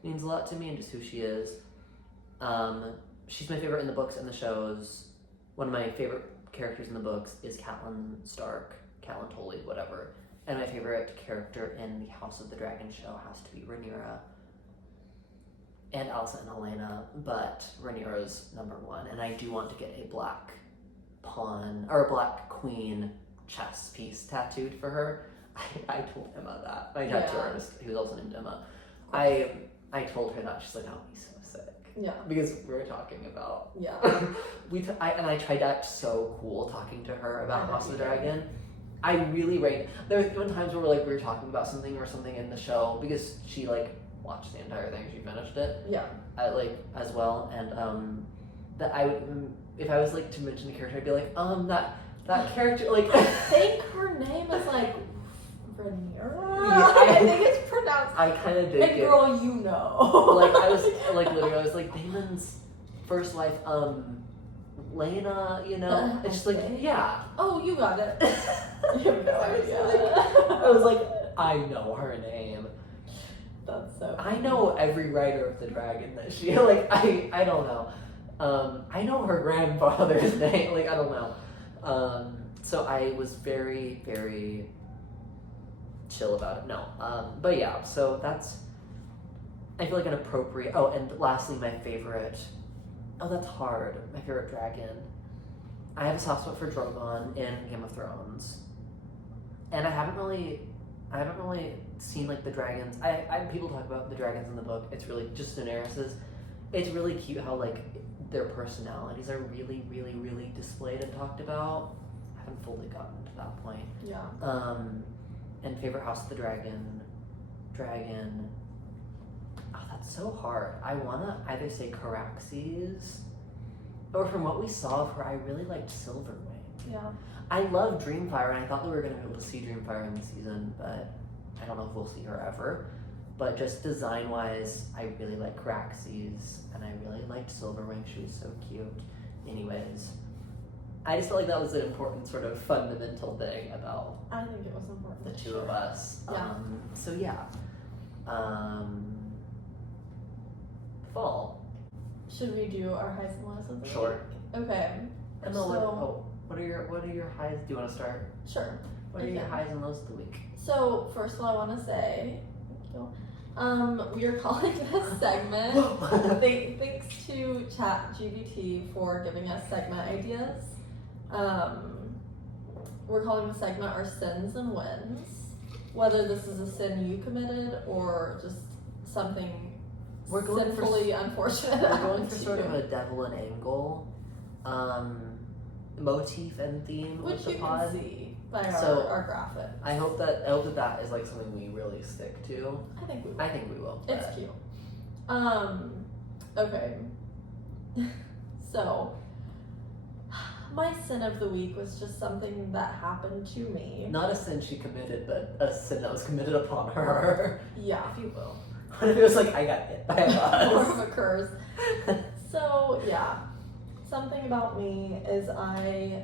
means a lot to me, and just who she is. She's my favorite in the books and the shows. One of my favorite characters in the books is Catelyn Stark, Catelyn Tully, whatever. And my favorite character in the House of the Dragon show has to be Rhaenyra. And Alicent and Helena, but Rhaenyra's number one. And I do want to get a black pawn, or a black queen chess piece tattooed for her. I told Emma that. My tattoo artist, who was also named Emma. I told her that. She's like, I'll be so sick. Yeah. Because we were talking about... Yeah. I tried to act so cool talking to her about House of the Dragon. I really there's even times where we were talking about something in the show, because she watched the entire thing, she finished it. Yeah. As well, and that I would, if I was to mention the character, I'd be like, that character, I think her name is Rhaenyra. Yeah, I think it's pronounced. I kind of did. And girl, you know. I was literally, I was like, Daemon's first wife, Lena, you know? It's just yeah. Oh, you got it. You have no idea. I was like, I know her name. That's so funny. I know every writer of the dragon that she, I don't know. I know her grandfather's name, I don't know. So I was very, very chill about it. No. But yeah, so that's, I feel like an appropriate, oh, and lastly, my favorite, oh, that's hard. My favorite dragon. I have a soft spot for Drogon in Game of Thrones. And I haven't really seen the dragons. People talk about the dragons in the book. It's really just Daenerys's. It's really cute how their personalities are really, really, really displayed and talked about. I haven't fully gotten to that point. Yeah. And favorite House of the Dragon. Oh, that's so hard. I wanna either say Caraxes, or from what we saw of her, I really liked Silverwing. Yeah. I love Dreamfire, and I thought that we were going to be able to see Dreamfire in the season, but I don't know if we'll see her ever. But just design-wise, I really like Caraxes, and I really liked Silverwing. She was so cute. Anyways, I just felt like that was an important sort of fundamental thing about I think it was important. the two of us. Yeah. So yeah. Fall. Should we do our highs and lows of the Sure. week? Okay. Emma, what are your highs? Do you want to start? Sure. What are your highs and lows of the week? So first of all, I want to say thank you. We are calling this segment. Thanks to ChatGPT for giving us segment ideas. We're calling the segment our sins and wins. Whether this is a sin you committed or just something sinfully unfortunate. We're going for sort of a devil and angle motif and theme which with the you pod. can see. by So, our graphic. I hope that is like something we really stick to. I think we will. I think we will. It's cute. Okay. So, my sin of the week was just something that happened to me. Not a sin she committed, but a sin that was committed upon her. Yeah, if you will. What if it was like I got hit by a bus? More of a curse. So, yeah. Something about me is I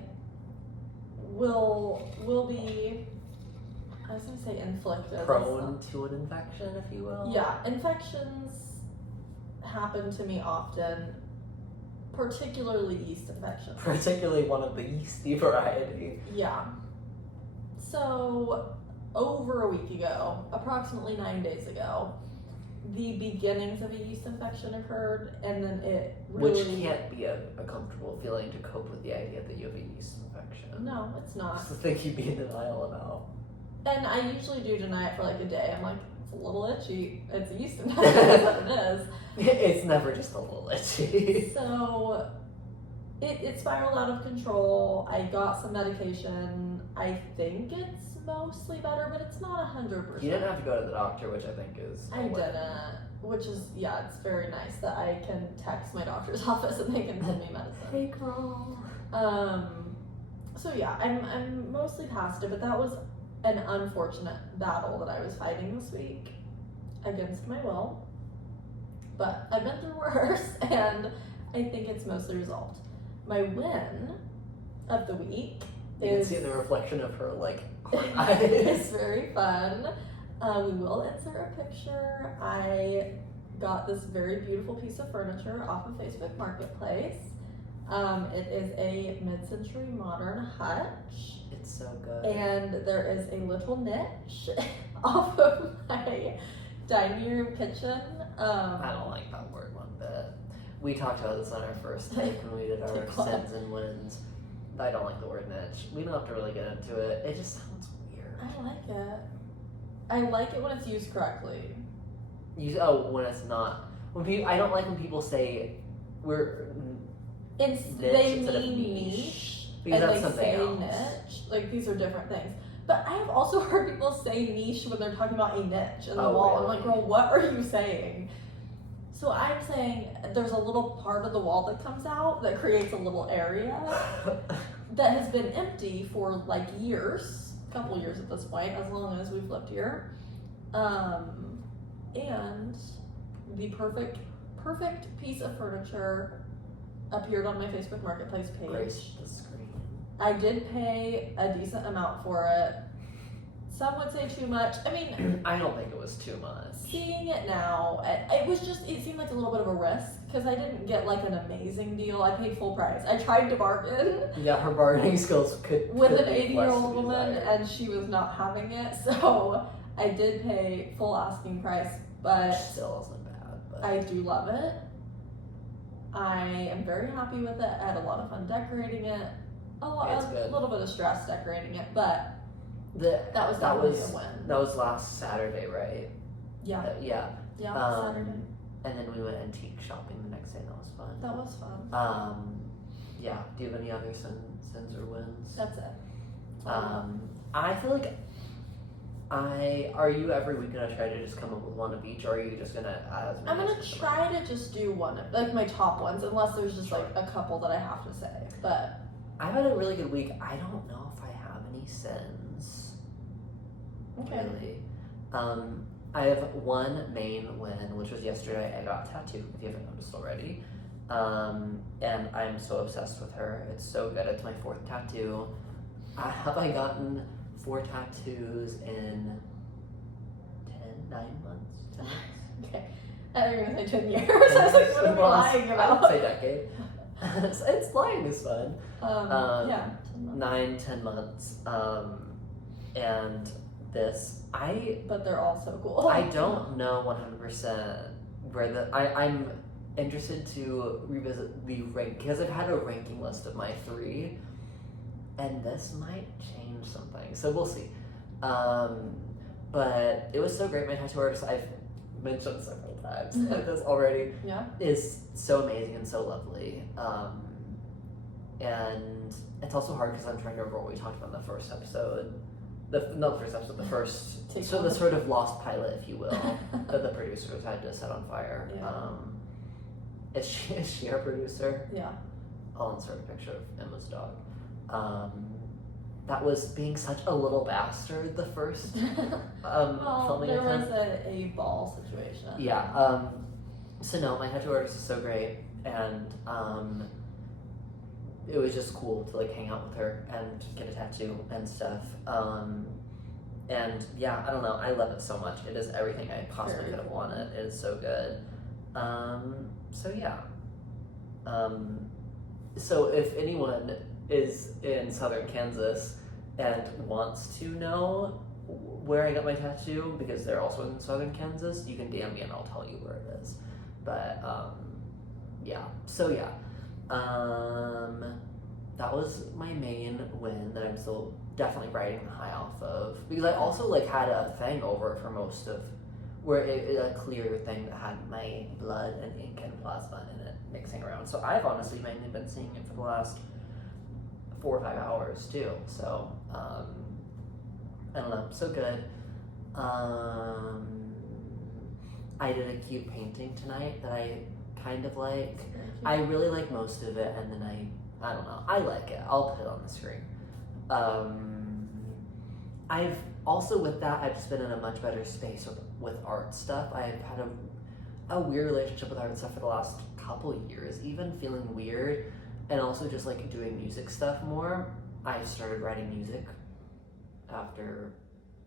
will be, I was going to say inflicted. Prone to an infection, if you will. Yeah, infections happen to me often, particularly yeast infections. Particularly one of the yeasty variety. Yeah. So, over a week ago, approximately 9 days ago, the beginnings of a yeast infection occurred, and then it really... Which can't be a comfortable feeling to cope with the idea that you have a yeast infection. No, it's not. It's the thing you'd be in denial about. And I usually do deny it for like a day. I'm like, it's a little itchy. It's a yeast infection. That's what it is. It's never just a little itchy. So it spiraled out of control. I got some medication. I think it's mostly better, but it's not 100%. You didn't have to go to the doctor, which I think is I didn't. Which is, yeah, it's very nice that I can text my doctor's office and they can send me medicine. Hey girl. So yeah, I'm mostly past it, but that was an unfortunate battle that I was fighting this week against my will. But I've been through worse, and I think it's mostly resolved. My win of the week You can is see the reflection of her like heart eyes. it's very fun. We will insert a picture. I got this very beautiful piece of furniture off of Facebook Marketplace. It is a mid-century modern hutch. It's so good. And there is a little niche off of my dining room kitchen. I don't like that word one bit. We talked about this on our first take when we did our Take what? sins and wins. I don't like the word niche. We don't have to really get into it. It just sounds weird. I like it. I like it when it's used correctly. When it's not. I don't like when people say we're They niche instead of mean niche. niche, Because and that's they something say else. niche. Like, these are different things. But I have also heard people say niche when they're talking about a niche in the Oh, wall. really? I'm like, girl, what are you saying? So I'm saying there's a little part of the wall that comes out that creates a little area that has been empty for like years, a couple years at this point, as long as we've lived here. And the perfect piece of furniture appeared on my Facebook Marketplace page. Grace the screen. I did pay a decent amount for it. Some would say too much. I mean, I don't think it was too much. seeing it now, it seemed like a little bit of a risk because I didn't get like an amazing deal. I paid full price. I tried to bargain Yeah, her bargaining skills could with an be 80-year-old less woman desired. and she was not having it. So I did pay full asking price, but Which still isn't bad. But I do love it. I am very happy with it. I had a lot of fun decorating it. It's A good. little bit of stress decorating it, but that that was definitely a win. That was last Saturday, right? Yeah, Yeah. yeah, Saturday. And then we went antique shopping the next day. That was fun. That was fun. Yeah. Do you have any other sins or wins? That's it. I feel like are you every week gonna try to just come up with one of each, or are you just gonna add as many? I'm gonna as you try to just do one, like my top ones, unless there's just like a couple that I have to say. But I've had a really good week. I don't know if I have any sins. okay. Really. I have one main win, which was yesterday. I got tattooed, if you haven't noticed already. And I'm so obsessed with her. It's so good. It's my 4th tattoo. Have I gotten 4 tattoos in 9 months? 10 months? Okay. I thought you were gonna say 10 years. I was like, what am I lying I about? would say decade. it's lying is fun. Yeah. 9, 10 months. And this, But they're all so cool. I don't know 100% where I'm interested to revisit the rank, because I've had a ranking list of my 3, and this might change something, so we'll see. But it was so great. My tattoo artist, I've mentioned several times this already, Yeah. is so amazing and so lovely. And it's also hard because I'm trying to remember what we talked about in the first episode. Not the first episode, the first. The sort of lost pilot, if you will, that the producers had to set on fire. Yeah. Is she our producer? Yeah. I'll insert a picture of Emma's dog. That was being such a little bastard the first filming there attempt. was a ball situation. Yeah. So no, my tattoo artist is so great, and it was just cool to like hang out with her and get a tattoo and stuff. And yeah, I don't know, I love it so much. It is everything I possibly could have wanted. It is so good. So yeah. So if anyone is in southern Kansas and wants to know where I got my tattoo, because they're also in southern Kansas, you can DM me and I'll tell you where it is. But yeah, so yeah, that was my main win that I'm still definitely riding the high off of, because I also like had a thing over for most of where a clear thing that had my blood and ink and plasma in it mixing around. So I've honestly mainly been seeing it for the last 4 or 5 hours too. So I don't know, so good. I did a cute painting tonight that I kind of like. I really like most of it, and then I don't know, I like it. I'll put it on the screen. I've also, with that, I've just been in a much better space with art stuff. I've had a weird relationship with art stuff for the last couple years, even feeling weird, and also just like doing music stuff more. I started writing music after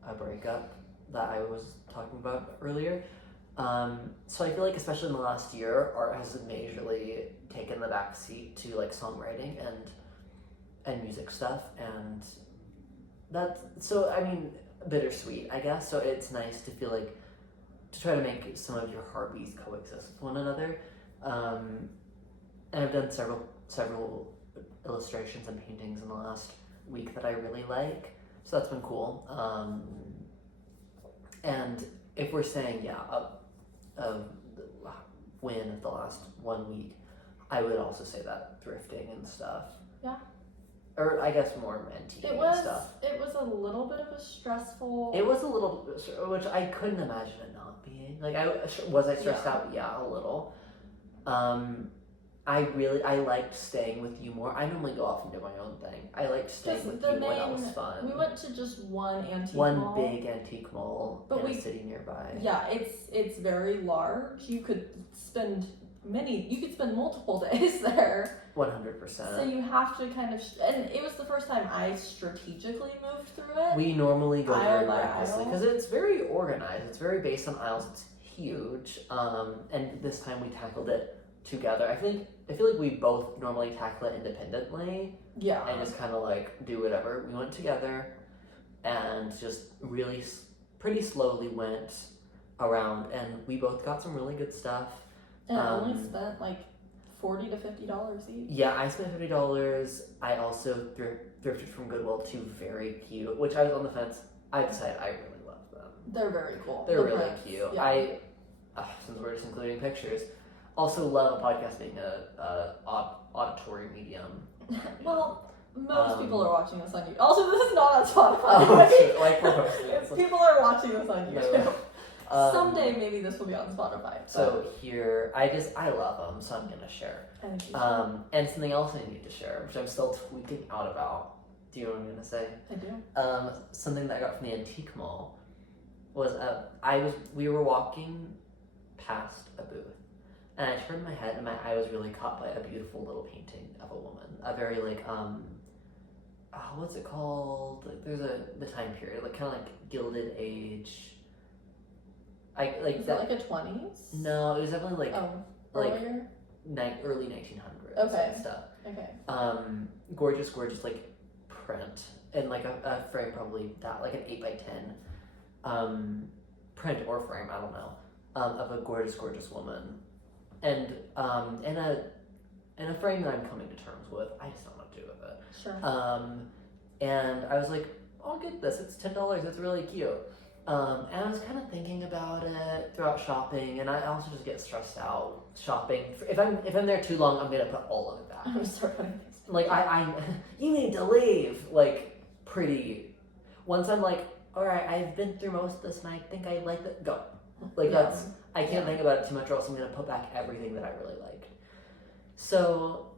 a breakup that I was talking about earlier. So I feel like especially in the last year, art has majorly taken the back seat to like songwriting and music stuff, and that's, so I mean, bittersweet, I guess. So it's nice to feel like, to try to make some of your hobbies coexist with one another. And I've done several illustrations and paintings in the last week that I really like, so that's been cool. And if we're saying, a win of the last 1 week, I would also say that thrifting and stuff. Yeah. Or I guess more antique and stuff. It was a little bit of a stressful. It was a little, which I couldn't imagine it not being. Like, was I stressed out? Yeah, a little. I liked staying with you more. I normally go off and do my own thing. I liked staying with you more. That was fun. We went to just one antique mall. One big antique mall in a city nearby. Yeah, it's very large. You could spend multiple days there. 100%. So you have to kind of, and it was the first time I strategically moved through it. We normally go very by recklessly because it's very organized. It's very based on aisles. It's huge. And this time we tackled it together. I feel like we both normally tackle it independently. Yeah. And just kind of like do whatever. We went together and just really pretty slowly went around, and we both got some really good stuff. And I only spent like $40 to $50 each. Yeah, I spent $50. I also thrifted from Goodwill 2 very cute, which I was on the fence. I decided I really love them. They're very cool. They're really cute. Yeah. Since we're just including pictures, also love a podcast being a auditory medium. Well, most people are watching this on YouTube. Also, this is not on Spotify. Oh, like we're posting it. People are watching this on YouTube. No. Someday maybe this will be on Spotify. So here, I love them, so I'm gonna share. And something else I need to share, which I'm still tweaking out about. Do you know what I'm gonna say? I do. Something that I got from the antique mall was we were walking past a booth, and I turned my head, and my eye was really caught by a beautiful little painting of a woman. A very like what's it called? Like there's the time period, like kind of like Gilded Age. Is it like a 20s? No, it was definitely earlier? Early 1900s and stuff. Okay. Gorgeous like print, and like a frame, probably that like an 8x10 print or frame, I don't know, of a gorgeous woman, and in a frame that I'm coming to terms with. I just don't know what to do with it. Sure. And I was like, I'll get this. It's $10. It's really cute. And I was kind of thinking about it throughout shopping, and I also just get stressed out shopping. If I'm there too long, I'm gonna put all of it back. I'm sorry. Like I you need to leave. Like pretty. Once I'm like, all right, I've been through most of this, and I think I like it. Go. Like that's I can't think about it too much, or else I'm gonna put back everything that I really liked. So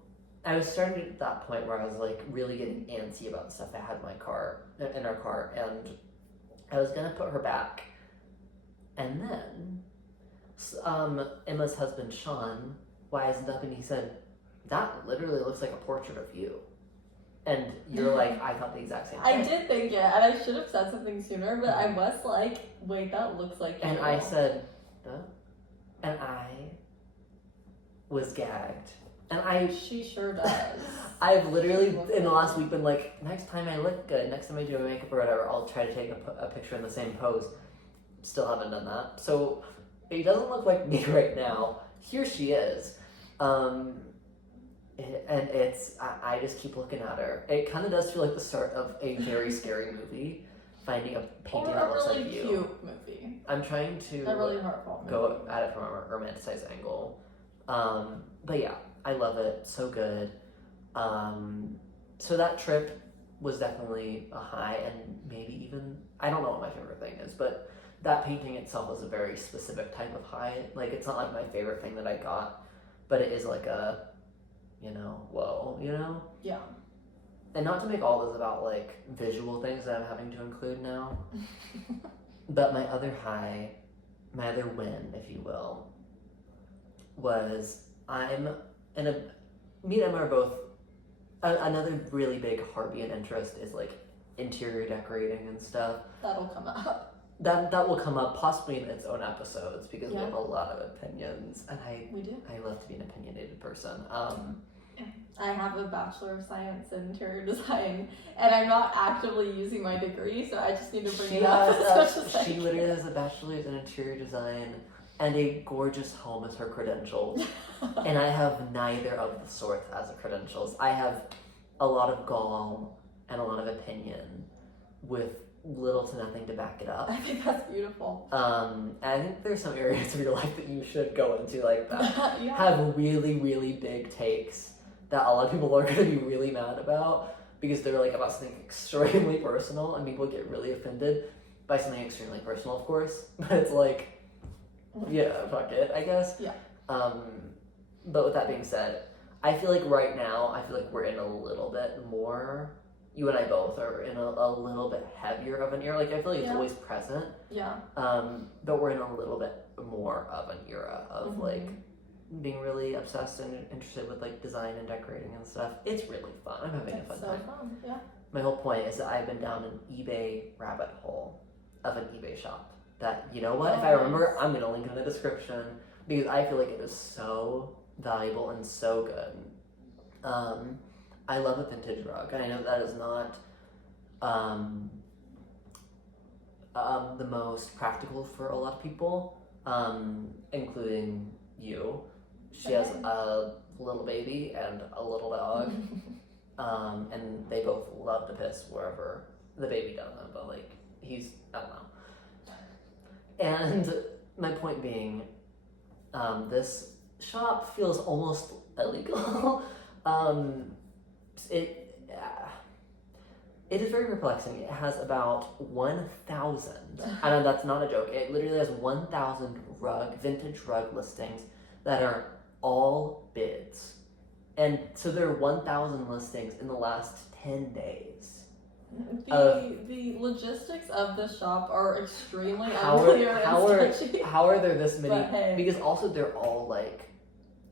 I was starting to get to that point where I was like really getting antsy about the stuff I had in our car, and I was gonna put her back, and then Emma's husband Sean wised up and he said, "That literally looks like a portrait of you," and you're like, I thought the exact same thing. I did think it, and I should have said something sooner, but I was like, wait, that looks like you. And I said, "Huh?" And I was gagged. And she sure does. I've literally in the last week been like, next time I look good, next time I do my makeup or whatever, I'll try to take a picture in the same pose. Still haven't done that. So it doesn't look like me right now. Here she is. And I just keep looking at her. It kind of does feel like the start of a very scary movie, finding a painting that looks really like you. cute movie. I'm trying to A really heartfelt movie. go at it from a romanticized angle. But yeah, I love it. So good. So that trip was definitely a high, and maybe even, I don't know what my favorite thing is, but that painting itself was a very specific type of high. Like, it's not like my favorite thing that I got, but it is like a, whoa, Yeah. And not to make all this about like visual things that I'm having to include now, but my other high, my other win, if you will, was me and Emma are both, another really big heartbeat and interest is like interior decorating and stuff. That'll come up. That will come up possibly in its own episodes because we have a lot of opinions, and we do. I love to be an opinionated person. I have a Bachelor of Science in Interior Design, and I'm not actively using my degree, so I just need to bring it up as much as I She can. literally has a bachelor's in interior design and a gorgeous home as her credentials, and I have neither of the sorts as a credentials. I have a lot of gall and a lot of opinion with little to nothing to back it up. I think that's beautiful. And I think there's some areas of your life that you should go into like that. Yeah. Have really, really big takes that a lot of people are going to be really mad about because they're like about something extremely personal, and people get really offended by something extremely personal, of course. But it's like, yeah, fuck it, I guess. Yeah. But with that being said, I feel like right now, we're in a little bit more, you and I both are in a little bit heavier of an era. Like, I feel like it's always present. Yeah. But we're in a little bit more of an era of like being really obsessed and interested with like design and decorating and stuff. It's really fun. I'm having a fun time. Fun. Yeah. My whole point is that I've been down an eBay rabbit hole of an eBay shop that, you know what, if I remember, I'm gonna link in the description because I feel like it is so valuable and so good. I love a vintage rug, and I know that is not the most practical for a lot of people, including you. She has a little baby and a little dog, and they both love to piss wherever the baby doesn't, but like I don't know. And my point being, this shop feels almost illegal. It is very perplexing. It has about 1,000, and that's not a joke, it literally has 1,000 vintage rug listings that are all bids. And so there are 1,000 listings in the last 10 days. The logistics of the shop are extremely unclear and sketchy. How are there this many? But hey. Because also they're all like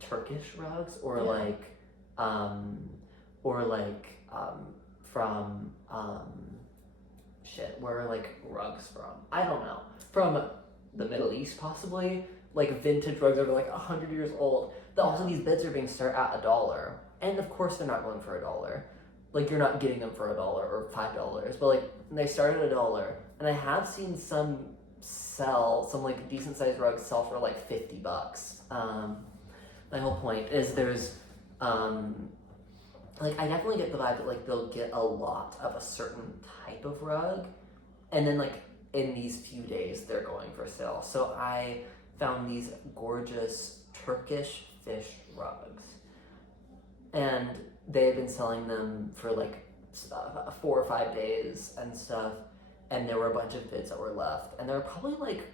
Turkish rugs or from where are like rugs from? I don't know. From the Middle East possibly. Like vintage rugs that are like 100 years old. Also these bids are being start at $1. And of course they're not going for $1. Like you're not getting them for $1 or $5. But like they start at $1. And I have seen some like decent sized rugs sell for like $50. My whole point is there's like I definitely get the vibe that like they'll get a lot of a certain type of rug, and then like in these few days they're going for sale. So I found these gorgeous Turkish fish rugs, and they had been selling them for like 4 or 5 days and stuff, and there were a bunch of bids that were left, and there were probably like,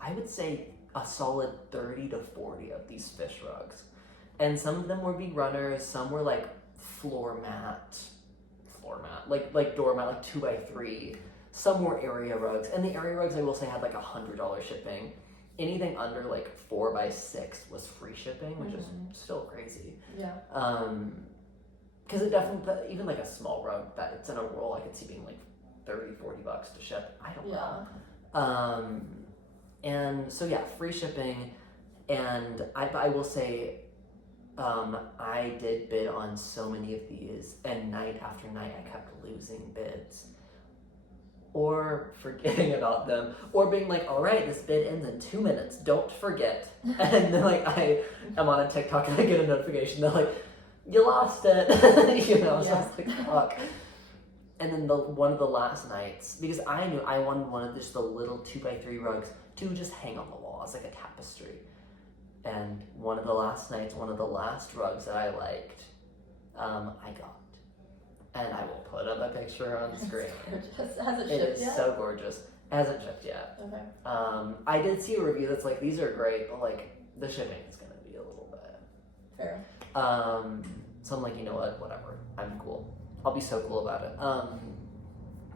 I would say, a solid 30 to 40 of these fish rugs, and some of them were big runners, some were like floor mat, like doormat, like 2x3. Some were area rugs, and the area rugs, I will say, had like $100 shipping. Anything under like 4x6 was free shipping, which is still crazy. Yeah. Because it definitely, even like a small rug that it's in a roll, I could see being like $30-$40 to ship. I don't know. And so yeah, free shipping, and I will say, I did bid on so many of these, and night after night I kept losing bids, or forgetting about them, or being like, all right, this bid ends in 2 minutes, don't forget. And then like I am on a TikTok and I get a notification that like, you lost it. You know, so I was like, fuck. And then one of the last nights, because I knew I wanted one of just the little 2x3 rugs to just hang on the wall as like a tapestry. And one of the last nights, one of the last rugs that I liked, I got. And I will put up a picture on the screen. Has it shipped yet? It is so gorgeous. It hasn't shipped yet. Okay. I did see a review that's like, these are great, but like the shipping is gonna be a little bit. Fair. So I'm like, you know what, whatever. I'm cool. I'll be so cool about it.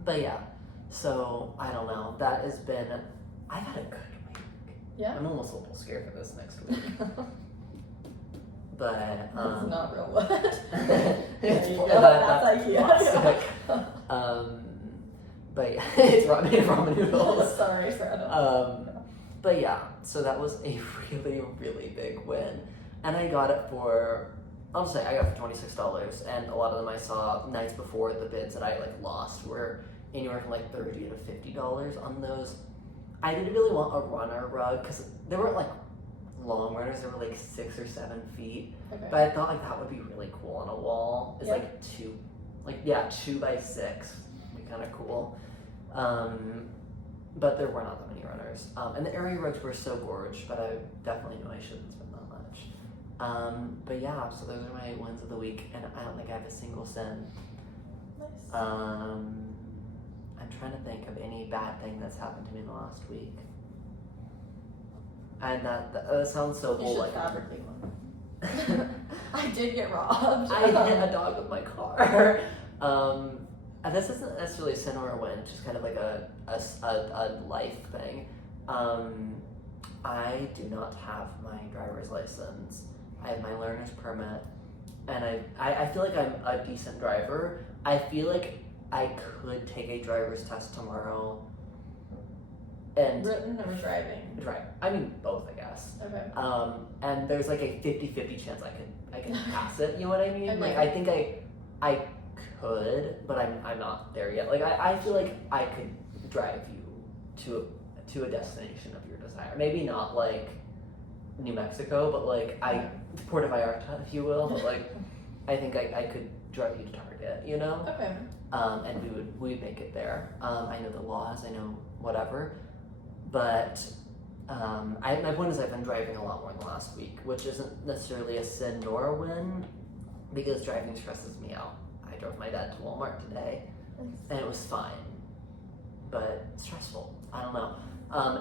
But yeah. So I don't know. That has been. I've had a good week. Yeah. I'm almost a little scared for this next week. But It's not real wood. It's That's IKEA. But yeah, it's made of ramen noodles. Sorry, Fredo. But yeah, so that was a really, really big win, and I got it for, I'll just say I got it for $26, and a lot of them I saw nights before the bids that I like lost were anywhere from like $30 to $50 on those. I didn't really want a runner rug because they weren't like long runners, they were like 6 or 7 feet. Okay. But I thought like that would be really cool on a wall. It's like 2 by 6, would be kind of cool. But there were not that many runners. And the area rugs were so gorge, but I definitely knew I shouldn't spend that much. But yeah, so those are my wins of the week, and I don't think I have a single sin. Nice. I'm trying to think of any bad thing that's happened to me in the last week. And that sounds so You bold. should Like fabricate one. I did get robbed. I hit a dog with my car. And this isn't necessarily a sin or a win, just kind of like a life thing. I do not have my driver's license. I have my learner's permit, and I feel like I'm a decent driver. I feel like I could take a driver's test tomorrow. And Written or driving? right, I mean both, I guess. Okay. And there's like a 50-50 chance I can pass it. You know what I mean? Okay. Like I think I could, but I'm not there yet. Like I feel like I could drive you to a destination of your desire. Maybe not like New Mexico, but like Puerto Vallarta, if you will. But like I think I could drive you to Target. You know? Okay. And we'd make it there. I know the laws. I know whatever. But my point is I've been driving a lot more in the last week, which isn't necessarily a sin nor a win, because driving stresses me out. I drove my dad to Walmart today, and it was fine, but stressful. I don't know.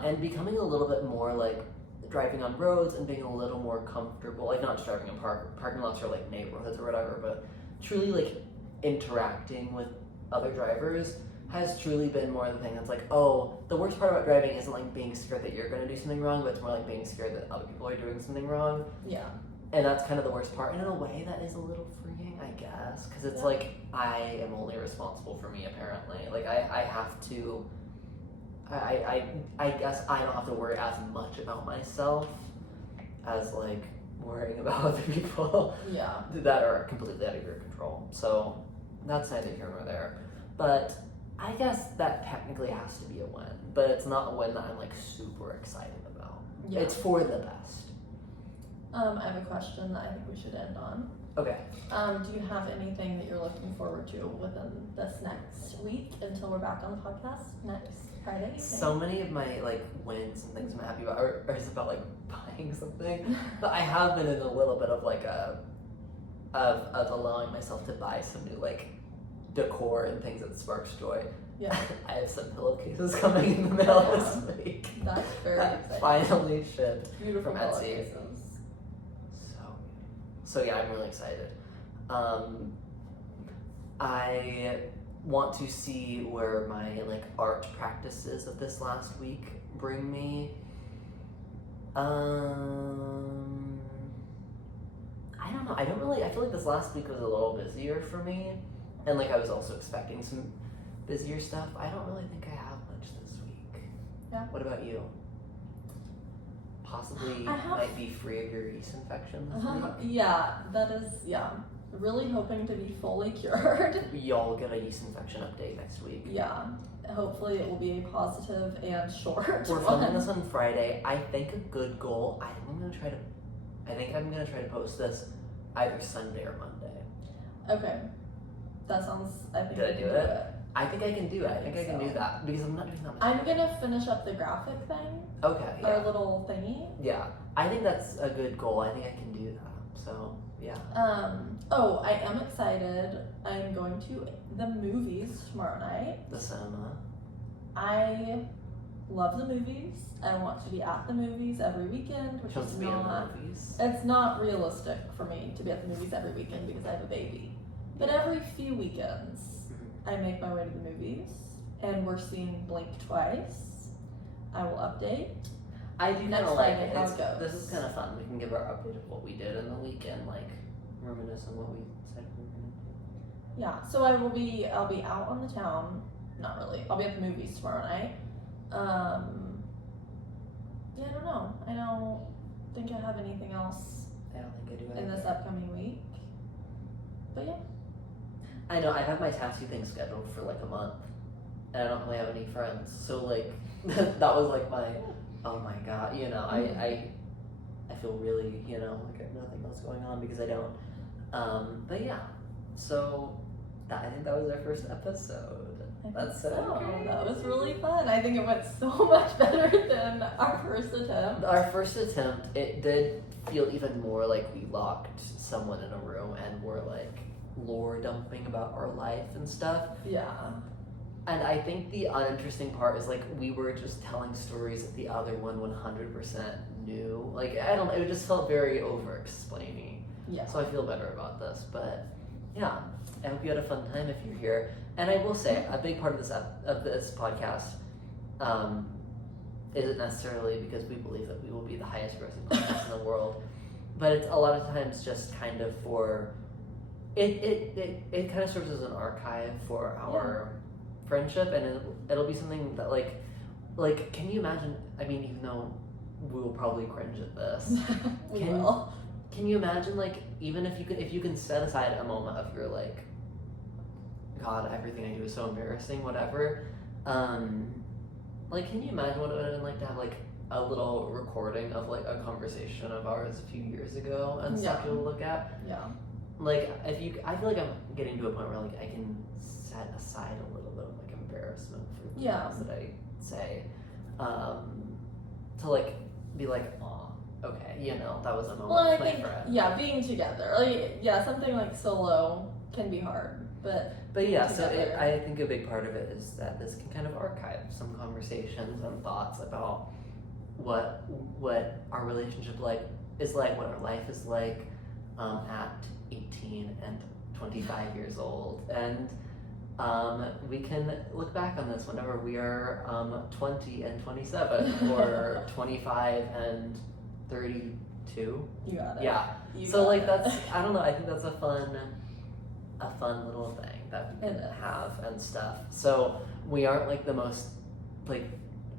And becoming a little bit more like driving on roads and being a little more comfortable, like not just driving in parking lots or like neighborhoods or whatever, but truly like interacting with other drivers has truly been more the thing that's like, oh, the worst part about driving isn't like being scared that you're going to do something wrong, but it's more like being scared that other people are doing something wrong. Yeah. And that's kind of the worst part. And in a way, that is a little freeing, I guess, because it's like I am only responsible for me, apparently. Like I have to. I guess I don't have to worry as much about myself as like worrying about other people. Yeah. That are completely out of your control. So that's neither here nor there. But I guess that technically has to be a win, but it's not a win that I'm like super excited about. Yeah. It's for the best. I have a question that I think we should end on. Okay. Do you have anything that you're looking forward to within this next week until we're back on the podcast next Friday? So many of my like wins and things I'm happy about are just about like buying something. But I have been in a little bit of like of allowing myself to buy some new like decor and things that sparks joy. Yeah. I have some pillowcases coming in the mail this week. That's very that exciting. finally shipped Beautiful from Etsy. pillowcases. So yeah, I'm really excited. I want to see where my like art practices of this last week bring me. I don't know. I feel like this last week was a little busier for me, and like I was also expecting some busier stuff. I don't really think I have much this week. Yeah. What about you? Possibly might be free of your yeast infection this week. Yeah, that is, really hoping to be fully cured. Y'all get a yeast infection update next week. Yeah, hopefully it will be a positive and short We're one. filming this on Friday. I think a good goal, I think I'm gonna try to post this either Sunday or Monday. Okay. That sounds, I think Did I we do can it? I think I can do it. I think I can so. do that because I'm not doing that much. I'm gonna finish up the graphic thing, Okay, our yeah. little thingy. Yeah. I think that's a good goal. I think I can do that. So, yeah. I am excited. I'm going to the movies tomorrow night. The cinema. I love the movies. I want to be at the movies every weekend, which She wants is to be in the not, movies. it's not realistic for me to be at the movies every weekend because I have a baby. But every few weekends, I make my way to the movies, and we're seeing Blink twice. I will update. I do Next kind of like Friday, it. how it goes. This is kind of fun. We can give our update of what we did in the weekend, like reminisce on what we said we were gonna do. Yeah, so I'll be out on the town. Not really. I'll be at the movies tomorrow night. Yeah, I don't know. I don't think I have anything else I don't think I do in anything. this upcoming week. But yeah. I know, I've had my tattoo thing scheduled for like a month, and I don't really have any friends, so like, that was like my, oh my god, you know, I feel really, you know, like I have nothing else going on because I don't, but yeah, so, I think that was our first episode. That's so great. That was really fun. I think it went so much better than our first attempt. Our first attempt, it did feel even more like we locked someone in a room and were like lore dumping about our life and stuff. Yeah. And I think the uninteresting part is like we were just telling stories that the other one 100% knew. Like I don't know, it just felt very over-explaining. Yeah. So I feel better about this. But yeah, I hope you had a fun time if you're here. And I will say a big part of this podcast isn't necessarily because we believe that we will be the highest grossing podcast in the world, but it's a lot of times just kind of for it kind of serves as an archive for our friendship, and it'll be something that like can you imagine? I mean, even though we will probably cringe at this, can you imagine like even if you can set aside a moment of your like, God, everything I do is so embarrassing, whatever. Like, can you imagine what it would have been like to have like a little recording of like a conversation of ours a few years ago and stuff to look at? Yeah. Like, I feel like I'm getting to a point where like I can set aside a little bit of like embarrassment for the things that I say, to like be like, oh, okay, you know, that was a moment Well, with I my think friend. being together, something like solo can be hard, but yeah, together. so I think a big part of it is that this can kind of archive some conversations and thoughts about what our relationship is like, what our life is like at 18 and 25 years old, and we can look back on this whenever we are 20 and 27 or 25 and 32. You got it. Yeah. So like that's, I don't know, I think that's a fun little thing that we can have and stuff. So we aren't like the most like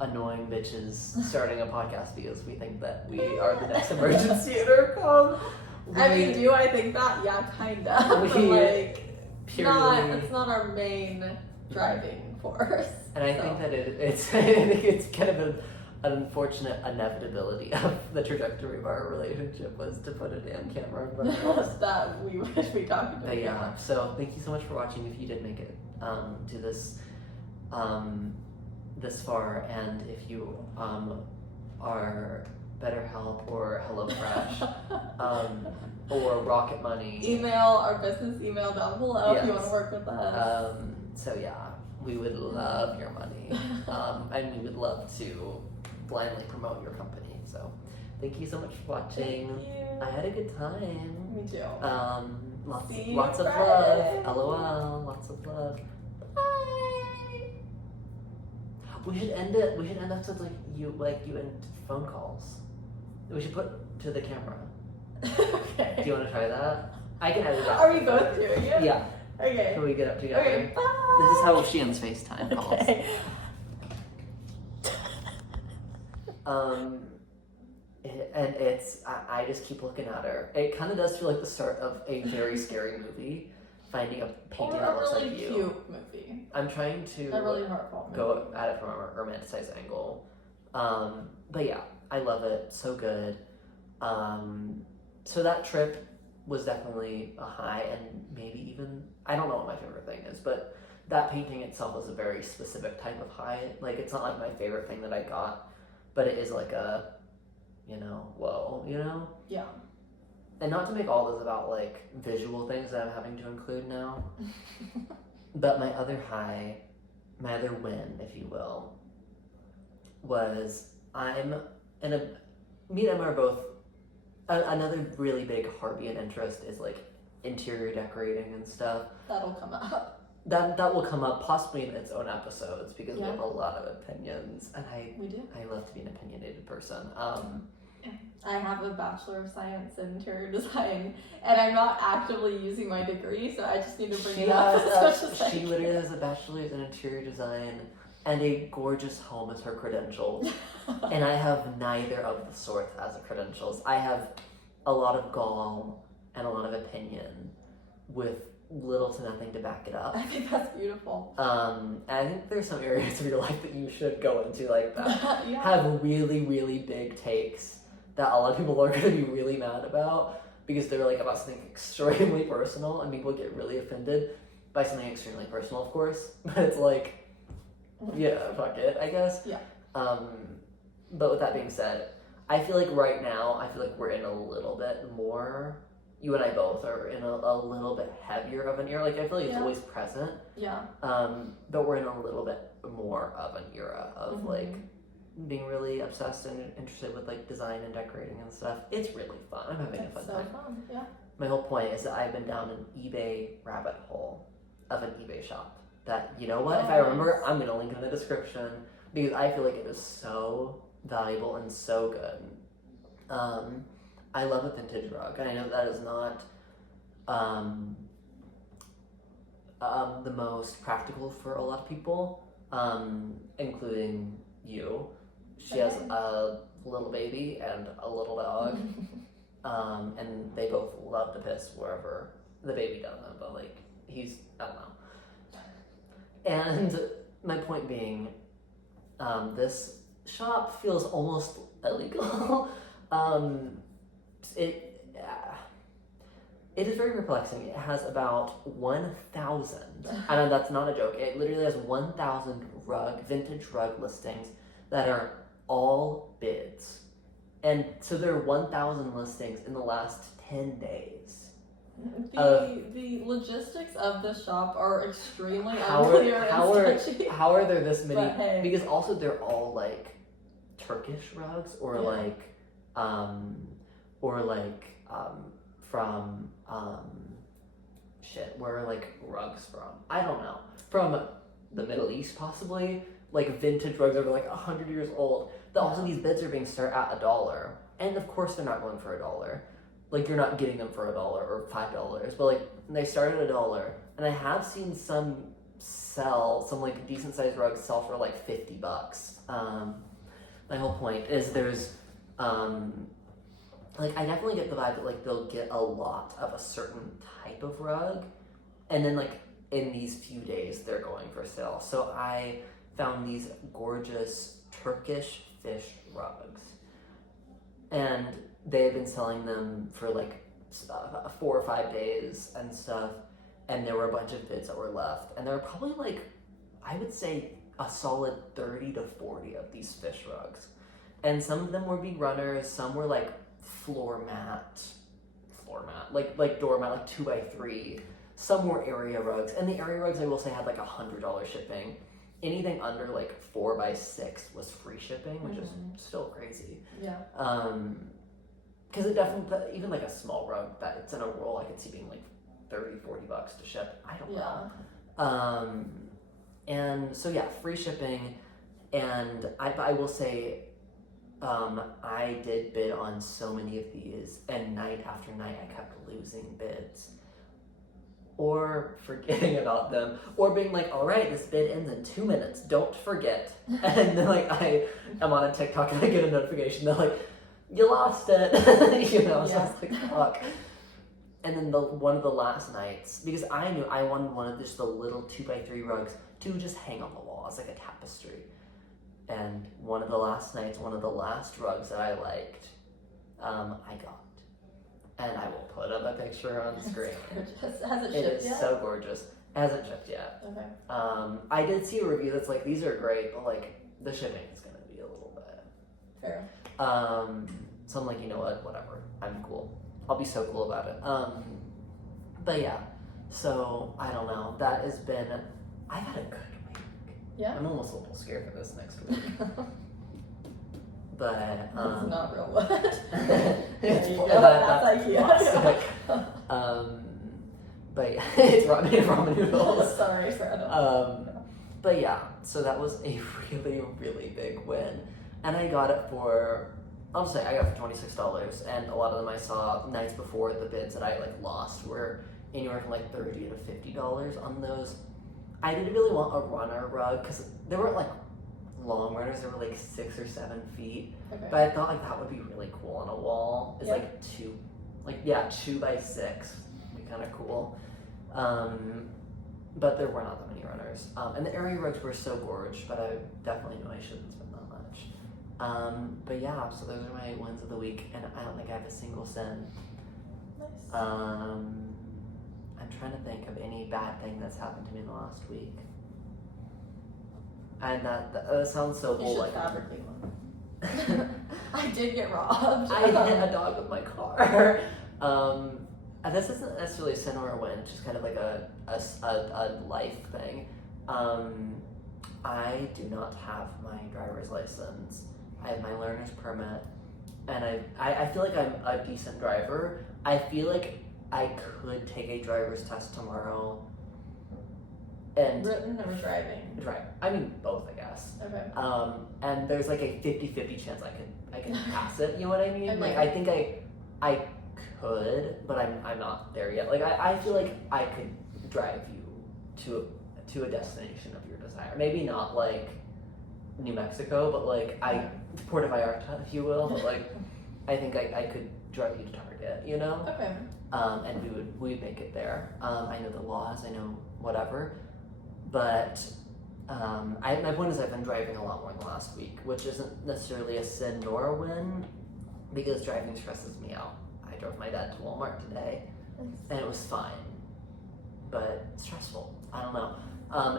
annoying bitches starting a podcast because we think that we are the next emergency intercom. Do I think that? Yeah, kinda. But like, it's not our main driving force. And I think that it's I think it's kind of an unfortunate inevitability of the trajectory of our relationship was to put a damn camera in front of us. That we wish we talked about. But yeah, so thank you so much for watching. If you did make it to this far, and if you are BetterHelp or HelloFresh or Rocket Money, email our business email down below if you want to work with us. So yeah, we would love your money, and we would love to blindly promote your company. So thank you so much for watching. Thank you. I had a good time. Me too. Lots of love. LOL. Lots of love. Bye. We should end up with like you end phone calls. We should put to the camera. Okay. Do you want to try that? I can edit that. Are we both doing it? Yeah. Okay. Can we get up together? Okay. Bye. This is how she ends FaceTime calls. Okay. And I just keep looking at her. It kind of does feel like the start of a very scary movie. Finding a painting that looks really like you. cute movie. I'm trying to A really heartfelt movie. go at it from a romanticized angle. But yeah, I love it. So good. So that trip was definitely a high, and maybe even, I don't know what my favorite thing is, but that painting itself was a very specific type of high. Like, it's not like my favorite thing that I got, but it is like a, whoa, Yeah. And not to make all this about like visual things that I'm having to include now, but my other win, if you will, was me and Emma are both, another really big heartbeat and interest is like interior decorating and stuff. That'll come up. That will come up possibly in its own episodes because we Yeah. have a lot of opinions, and We do. I love to be an opinionated person. I have a Bachelor of Science in Interior Design, and I'm not actively using my degree, so I just need to bring it up as much as I She can. literally has a bachelor's in interior design and a gorgeous home as her credentials, and I have neither of the sorts as a credentials. I have a lot of gall and a lot of opinion with little to nothing to back it up. I think that's beautiful. And I think there's some areas of your life that you should go into like that. Yeah. Have really, really big takes that a lot of people are going to be really mad about because they're like about something extremely personal, and people get really offended by something extremely personal, of course. But it's like, yeah, fuck it, I guess. Yeah. But with that being said, I feel like right now, we're in a little bit more, you and I both are in a little bit heavier of an era. Like, I feel like it's Yeah. always present. Yeah. But we're in a little bit more of an era of Mhm. like being really obsessed and interested with like design and decorating and stuff. It's really fun. I'm having a fun It's so time. fun. Yeah. My whole point is that I've been down an eBay rabbit hole of an eBay shop that, you know what, if I remember, Nice. I'm gonna link in the description because I feel like it is so valuable and so good. I love a vintage rug, and I know that is not the most practical for a lot of people, including you. She has a little baby and a little dog, and they both love to piss wherever the baby doesn't, but like I don't know. And my point being, this shop feels almost illegal. It is very perplexing. It has about 1,000, and that's not a joke. It literally has 1,000 vintage rug listings that are all bids. And so there are 1,000 listings in the last 10 days. The logistics of the shop are extremely How unclear and sketchy. are there this many? But hey. Because also they're all like Turkish rugs or Yeah. from where are like rugs from? I don't know. From the Middle East possibly. Like vintage rugs that are like 100 years old. Also these bids are being start at $1. And of course they're not going for $1. Like you're not getting them for $1 or $5, but like they start at $1. And I have seen some like decent sized rugs sell for like $50. My whole point is there's like I definitely get the vibe that like they'll get a lot of a certain type of rug, and then like in these few days they're going for sale. So I found these gorgeous Turkish fish rugs. And they had been selling them for like 4 or 5 days and stuff. And there were a bunch of bids that were left. And there were probably like, I would say, a solid 30 to 40 of these fish rugs. And some of them were big runners, some were like floor mat, like doormat, like 2x3. Some were area rugs, and the area rugs I will say had like $100 shipping. Anything under like 4x6 was free shipping, which is still crazy. Yeah. Because it definitely, even like a small rug that it's in a roll, I could see being like $30-$40 to ship. I don't know. And so yeah, free shipping, and I will say, I did bid on so many of these, and night after night I kept losing bids, or forgetting about them, or being like, all right, this bid ends in 2 minutes, don't forget. And then like I am on a TikTok and I get a notification that like, you lost it, you know, so I was like, fuck. And then one of the last nights, because I knew I wanted one of just the little 2x3 rugs to just hang on the wall as like a tapestry. And one of the last nights, one of the last rugs that I liked, I got. And I will put up a picture on the screen. Has it shipped yet? It is so gorgeous. It hasn't shipped yet. Okay. I did see a review that's like, these are great, but like, the shipping is going to be a little bit. Fair. So I'm like, you know what, whatever. I'm cool. I'll be so cool about it. But yeah, so I don't know. That has been, I've had a good week. Yeah. I'm almost a little scared for this next week. But it's not real wood. It's that's IKEA. But yeah, it's ramen noodles. Sorry, Fred. But yeah, so that was a really, really big win, and I got it for, I'll say I got it for $26, and a lot of them I saw nights before the bids that I like lost were anywhere from like $30 to $50 on those. I didn't really want a runner rug because they weren't like long runners, they were like 6 or 7 feet. Okay. But I thought like that would be really cool on a wall. It's like 2 by 6 would be kind of cool. But there were not that many runners. And the area rugs were so gorge, but I definitely knew I shouldn't spend that much. But yeah, so those are my wins of the week, and I don't think I have a single sin. Nice. I'm trying to think of any bad thing that's happened to me in the last week. And that sounds so You bold. should fabricate one. I did get robbed. I hit a dog with my car. And this isn't necessarily a sin or a win, it's just kind of like a life thing. I do not have my driver's license. I have my learner's permit, and I feel like I'm a decent driver. I feel like I could take a driver's test tomorrow. And written or driving? Right. I mean both, I guess. Okay. And there's like a 50-50 chance I can pass it, you know what I mean? Okay. Like I think I could, but I'm not there yet. Like I feel like I could drive you to a destination of your desire. Maybe not like New Mexico, but like Puerto Vallarta, if you will. But like I think I could drive you to Target, you know? Okay. And we'd make it there. I know the laws, I know whatever. But my point is I've been driving a lot more in the last week, which isn't necessarily a sin nor a win, because driving stresses me out. I drove my dad to Walmart today, and it was fine, but stressful. I don't know.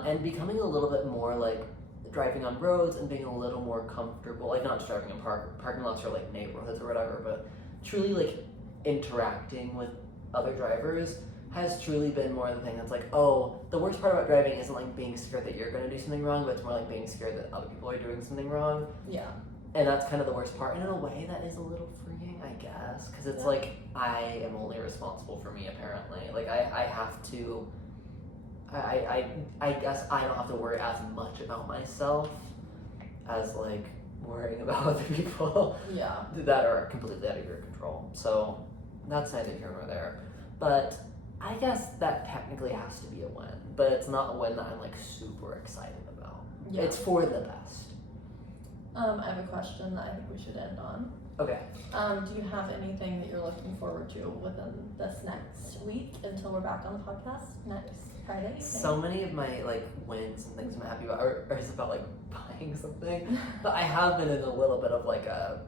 And becoming a little bit more like driving on roads and being a little more comfortable, like not just driving in parking lots or like neighborhoods or whatever, but truly like interacting with other drivers has truly been more the thing that's like, oh, the worst part about driving isn't like being scared that you're going to do something wrong, but it's more like being scared that other people are doing something wrong. Yeah. And that's kind of the worst part. And in a way, that is a little freeing, I guess, because it's like I am only responsible for me, apparently. Like I have to. I guess I don't have to worry as much about myself as like worrying about other people. Yeah. That are completely out of your control. So that's neither here nor there. But I guess that technically has to be a win, but it's not a win that I'm like super excited about. Yeah. It's for the best. I have a question that I think we should end on. Okay. Do you have anything that you're looking forward to within this next week until we're back on the podcast next Friday evening? So many of my like wins and things I'm happy about are is about like buying something, but I have been in a little bit of like of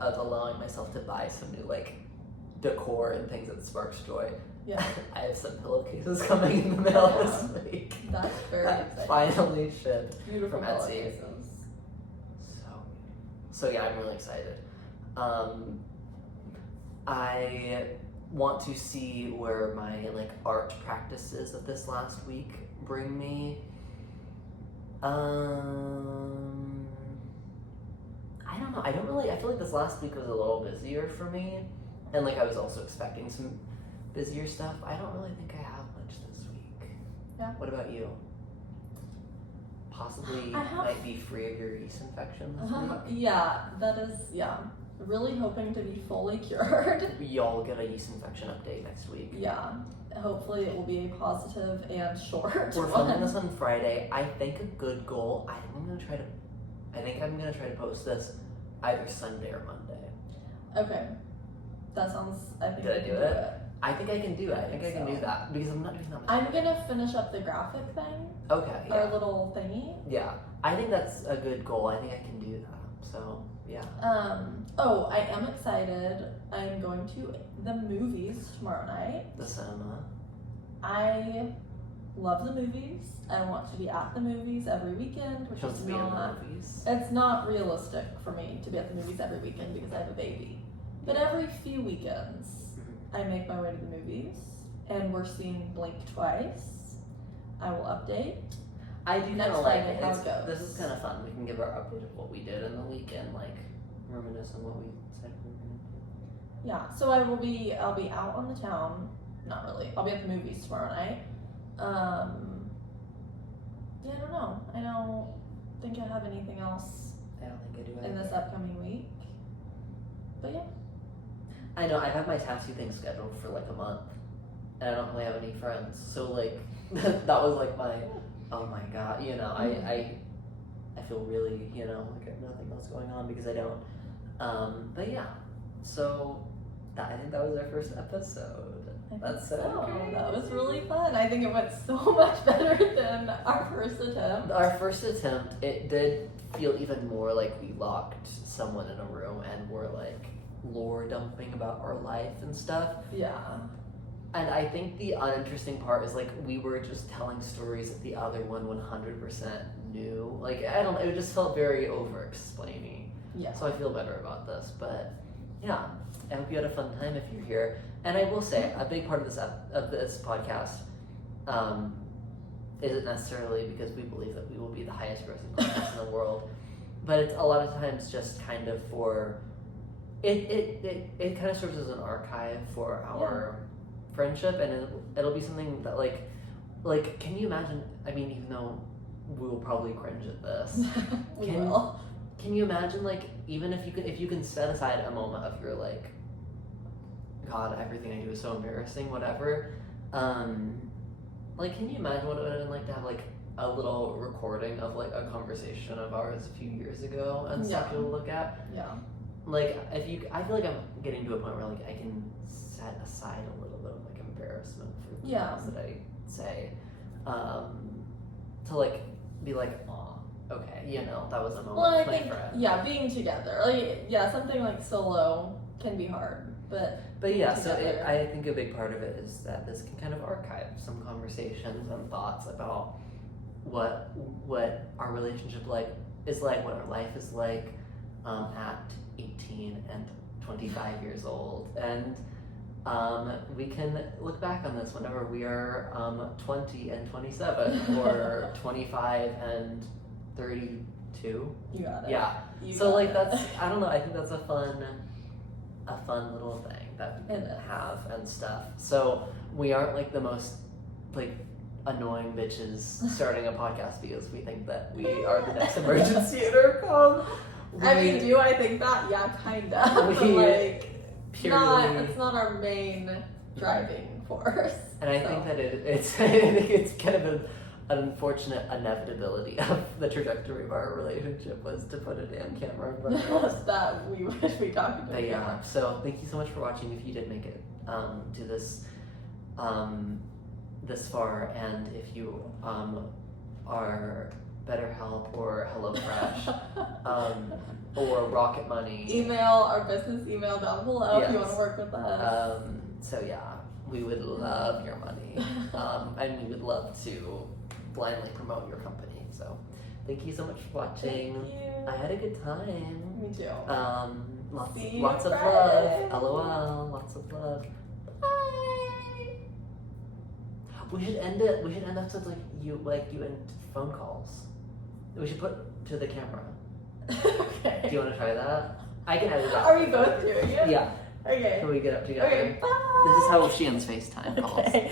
allowing myself to buy some new like decor and things that sparks joy. Yeah. I have some pillowcases coming in the mail this week. That's very that exciting. finally shipped Beautiful from Etsy. pillowcases. So yeah, I'm really excited. I want to see where my like art practices of this last week bring me. I don't know. I feel like this last week was a little busier for me, and like I was also expecting some busier stuff. I don't really think I have much this week. Yeah. What about you? Possibly might be free of your yeast infection this week. Yeah, that is, really hoping to be fully cured. Y'all get a yeast infection update next week. Yeah, hopefully it will be a positive and short We're one. filming this on Friday. I think a good goal, I think I'm gonna try to post this either Sunday or Monday. Okay. That sounds, I think Did I I do can do it? it. I think I can do it. I think I can so. do that because I'm not doing that much. I'm gonna finish up the graphic thing, Okay, our yeah. little thingy. Yeah. I think that's a good goal. I think I can do that. So, yeah. Oh, I am excited. I'm going to the movies tomorrow night. The cinema. I love the movies. I want to be at the movies every weekend, which Supposed is to be in the not. movies. It's not realistic for me to be at the movies every weekend because I have a baby. But every few weekends, I make my way to the movies, and we're seeing Blink twice. I will update. I do Next kind of like Friday, it. how it goes. This is kind of fun. We can give our update of what we did in the weekend, like reminisce on what we said we were going to do. Yeah, so I'll be out on the town. Not really. I'll be at the movies tomorrow night. Yeah, I don't know. I don't think I have anything else I don't think I do in either. this upcoming week. But yeah. I know, I've had my tattoo thing scheduled for like a month, and I don't really have any friends, so like, that was like my, oh my god, you know, I feel really, you know, like I have nothing else going on because I don't, but yeah, so, I think that was our first episode. That's so great. That was really fun. I think it went so much better than our first attempt. Our first attempt, it did feel even more like we locked someone in a room and were like lore dumping about our life and stuff. Yeah. And I think the uninteresting part is like we were just telling stories that the other one 100% knew. Like I don't know, it just felt very over-explaining. Yeah. So I feel better about this. But yeah, I hope you had a fun time if you're here. And I will say a big part of this podcast isn't necessarily because we believe that we will be the highest grossing podcast in the world, but it's a lot of times just kind of for it kind of serves as an archive for our friendship, and it'll be something that like can you imagine? I mean, even though we will probably cringe at this, can you imagine like even if you can set aside a moment of your like, God, everything I do is so embarrassing, whatever. Like, can you imagine what it would have been like to have like a little recording of like a conversation of ours a few years ago and stuff to look at? Yeah. Like, I feel like I'm getting to a point where like I can set aside a little bit of like embarrassment for the things that I say, to like be like, oh, okay, you know, that was a moment Well, with I my think friend. being together, something like solo can be hard, but yeah, together. I think a big part of it is that this can kind of archive some conversations and thoughts about what our relationship is like, what our life is like at 18 and 25 years old, and we can look back on this whenever we are 20 and 27 or 25 and 32. You got it. Yeah. So like that's, I don't know, I think that's a fun little thing that we can have and stuff. So we aren't like the most like annoying bitches starting a podcast because we think that we are the next emergency intercom. I mean, do I think that? Yeah, kinda. But like, it's not our main driving force. And I think that it's I think it's kind of an unfortunate inevitability of the trajectory of our relationship was to put a damn camera in front of us. That we wish we talked about. But yeah, so thank you so much for watching. If you did make it to this this far, and if you are BetterHelp or HelloFresh or Rocket Money, email our business email down below if you want to Yes. work with us. So yeah, we would love your money, and we would love to blindly promote your company. So thank you so much for watching. Thank you. I had a good time. Me too. Lots, See you lots of Friday. love. LOL. Lots of love. Bye. We should end it. We should end up with like you end phone calls. We should put to the camera. Okay. Do you want to try that? I can edit that. Are we both doing it? Yeah. Okay. Can we get up together? Okay. Bye. This is how she ends FaceTime calls. Okay.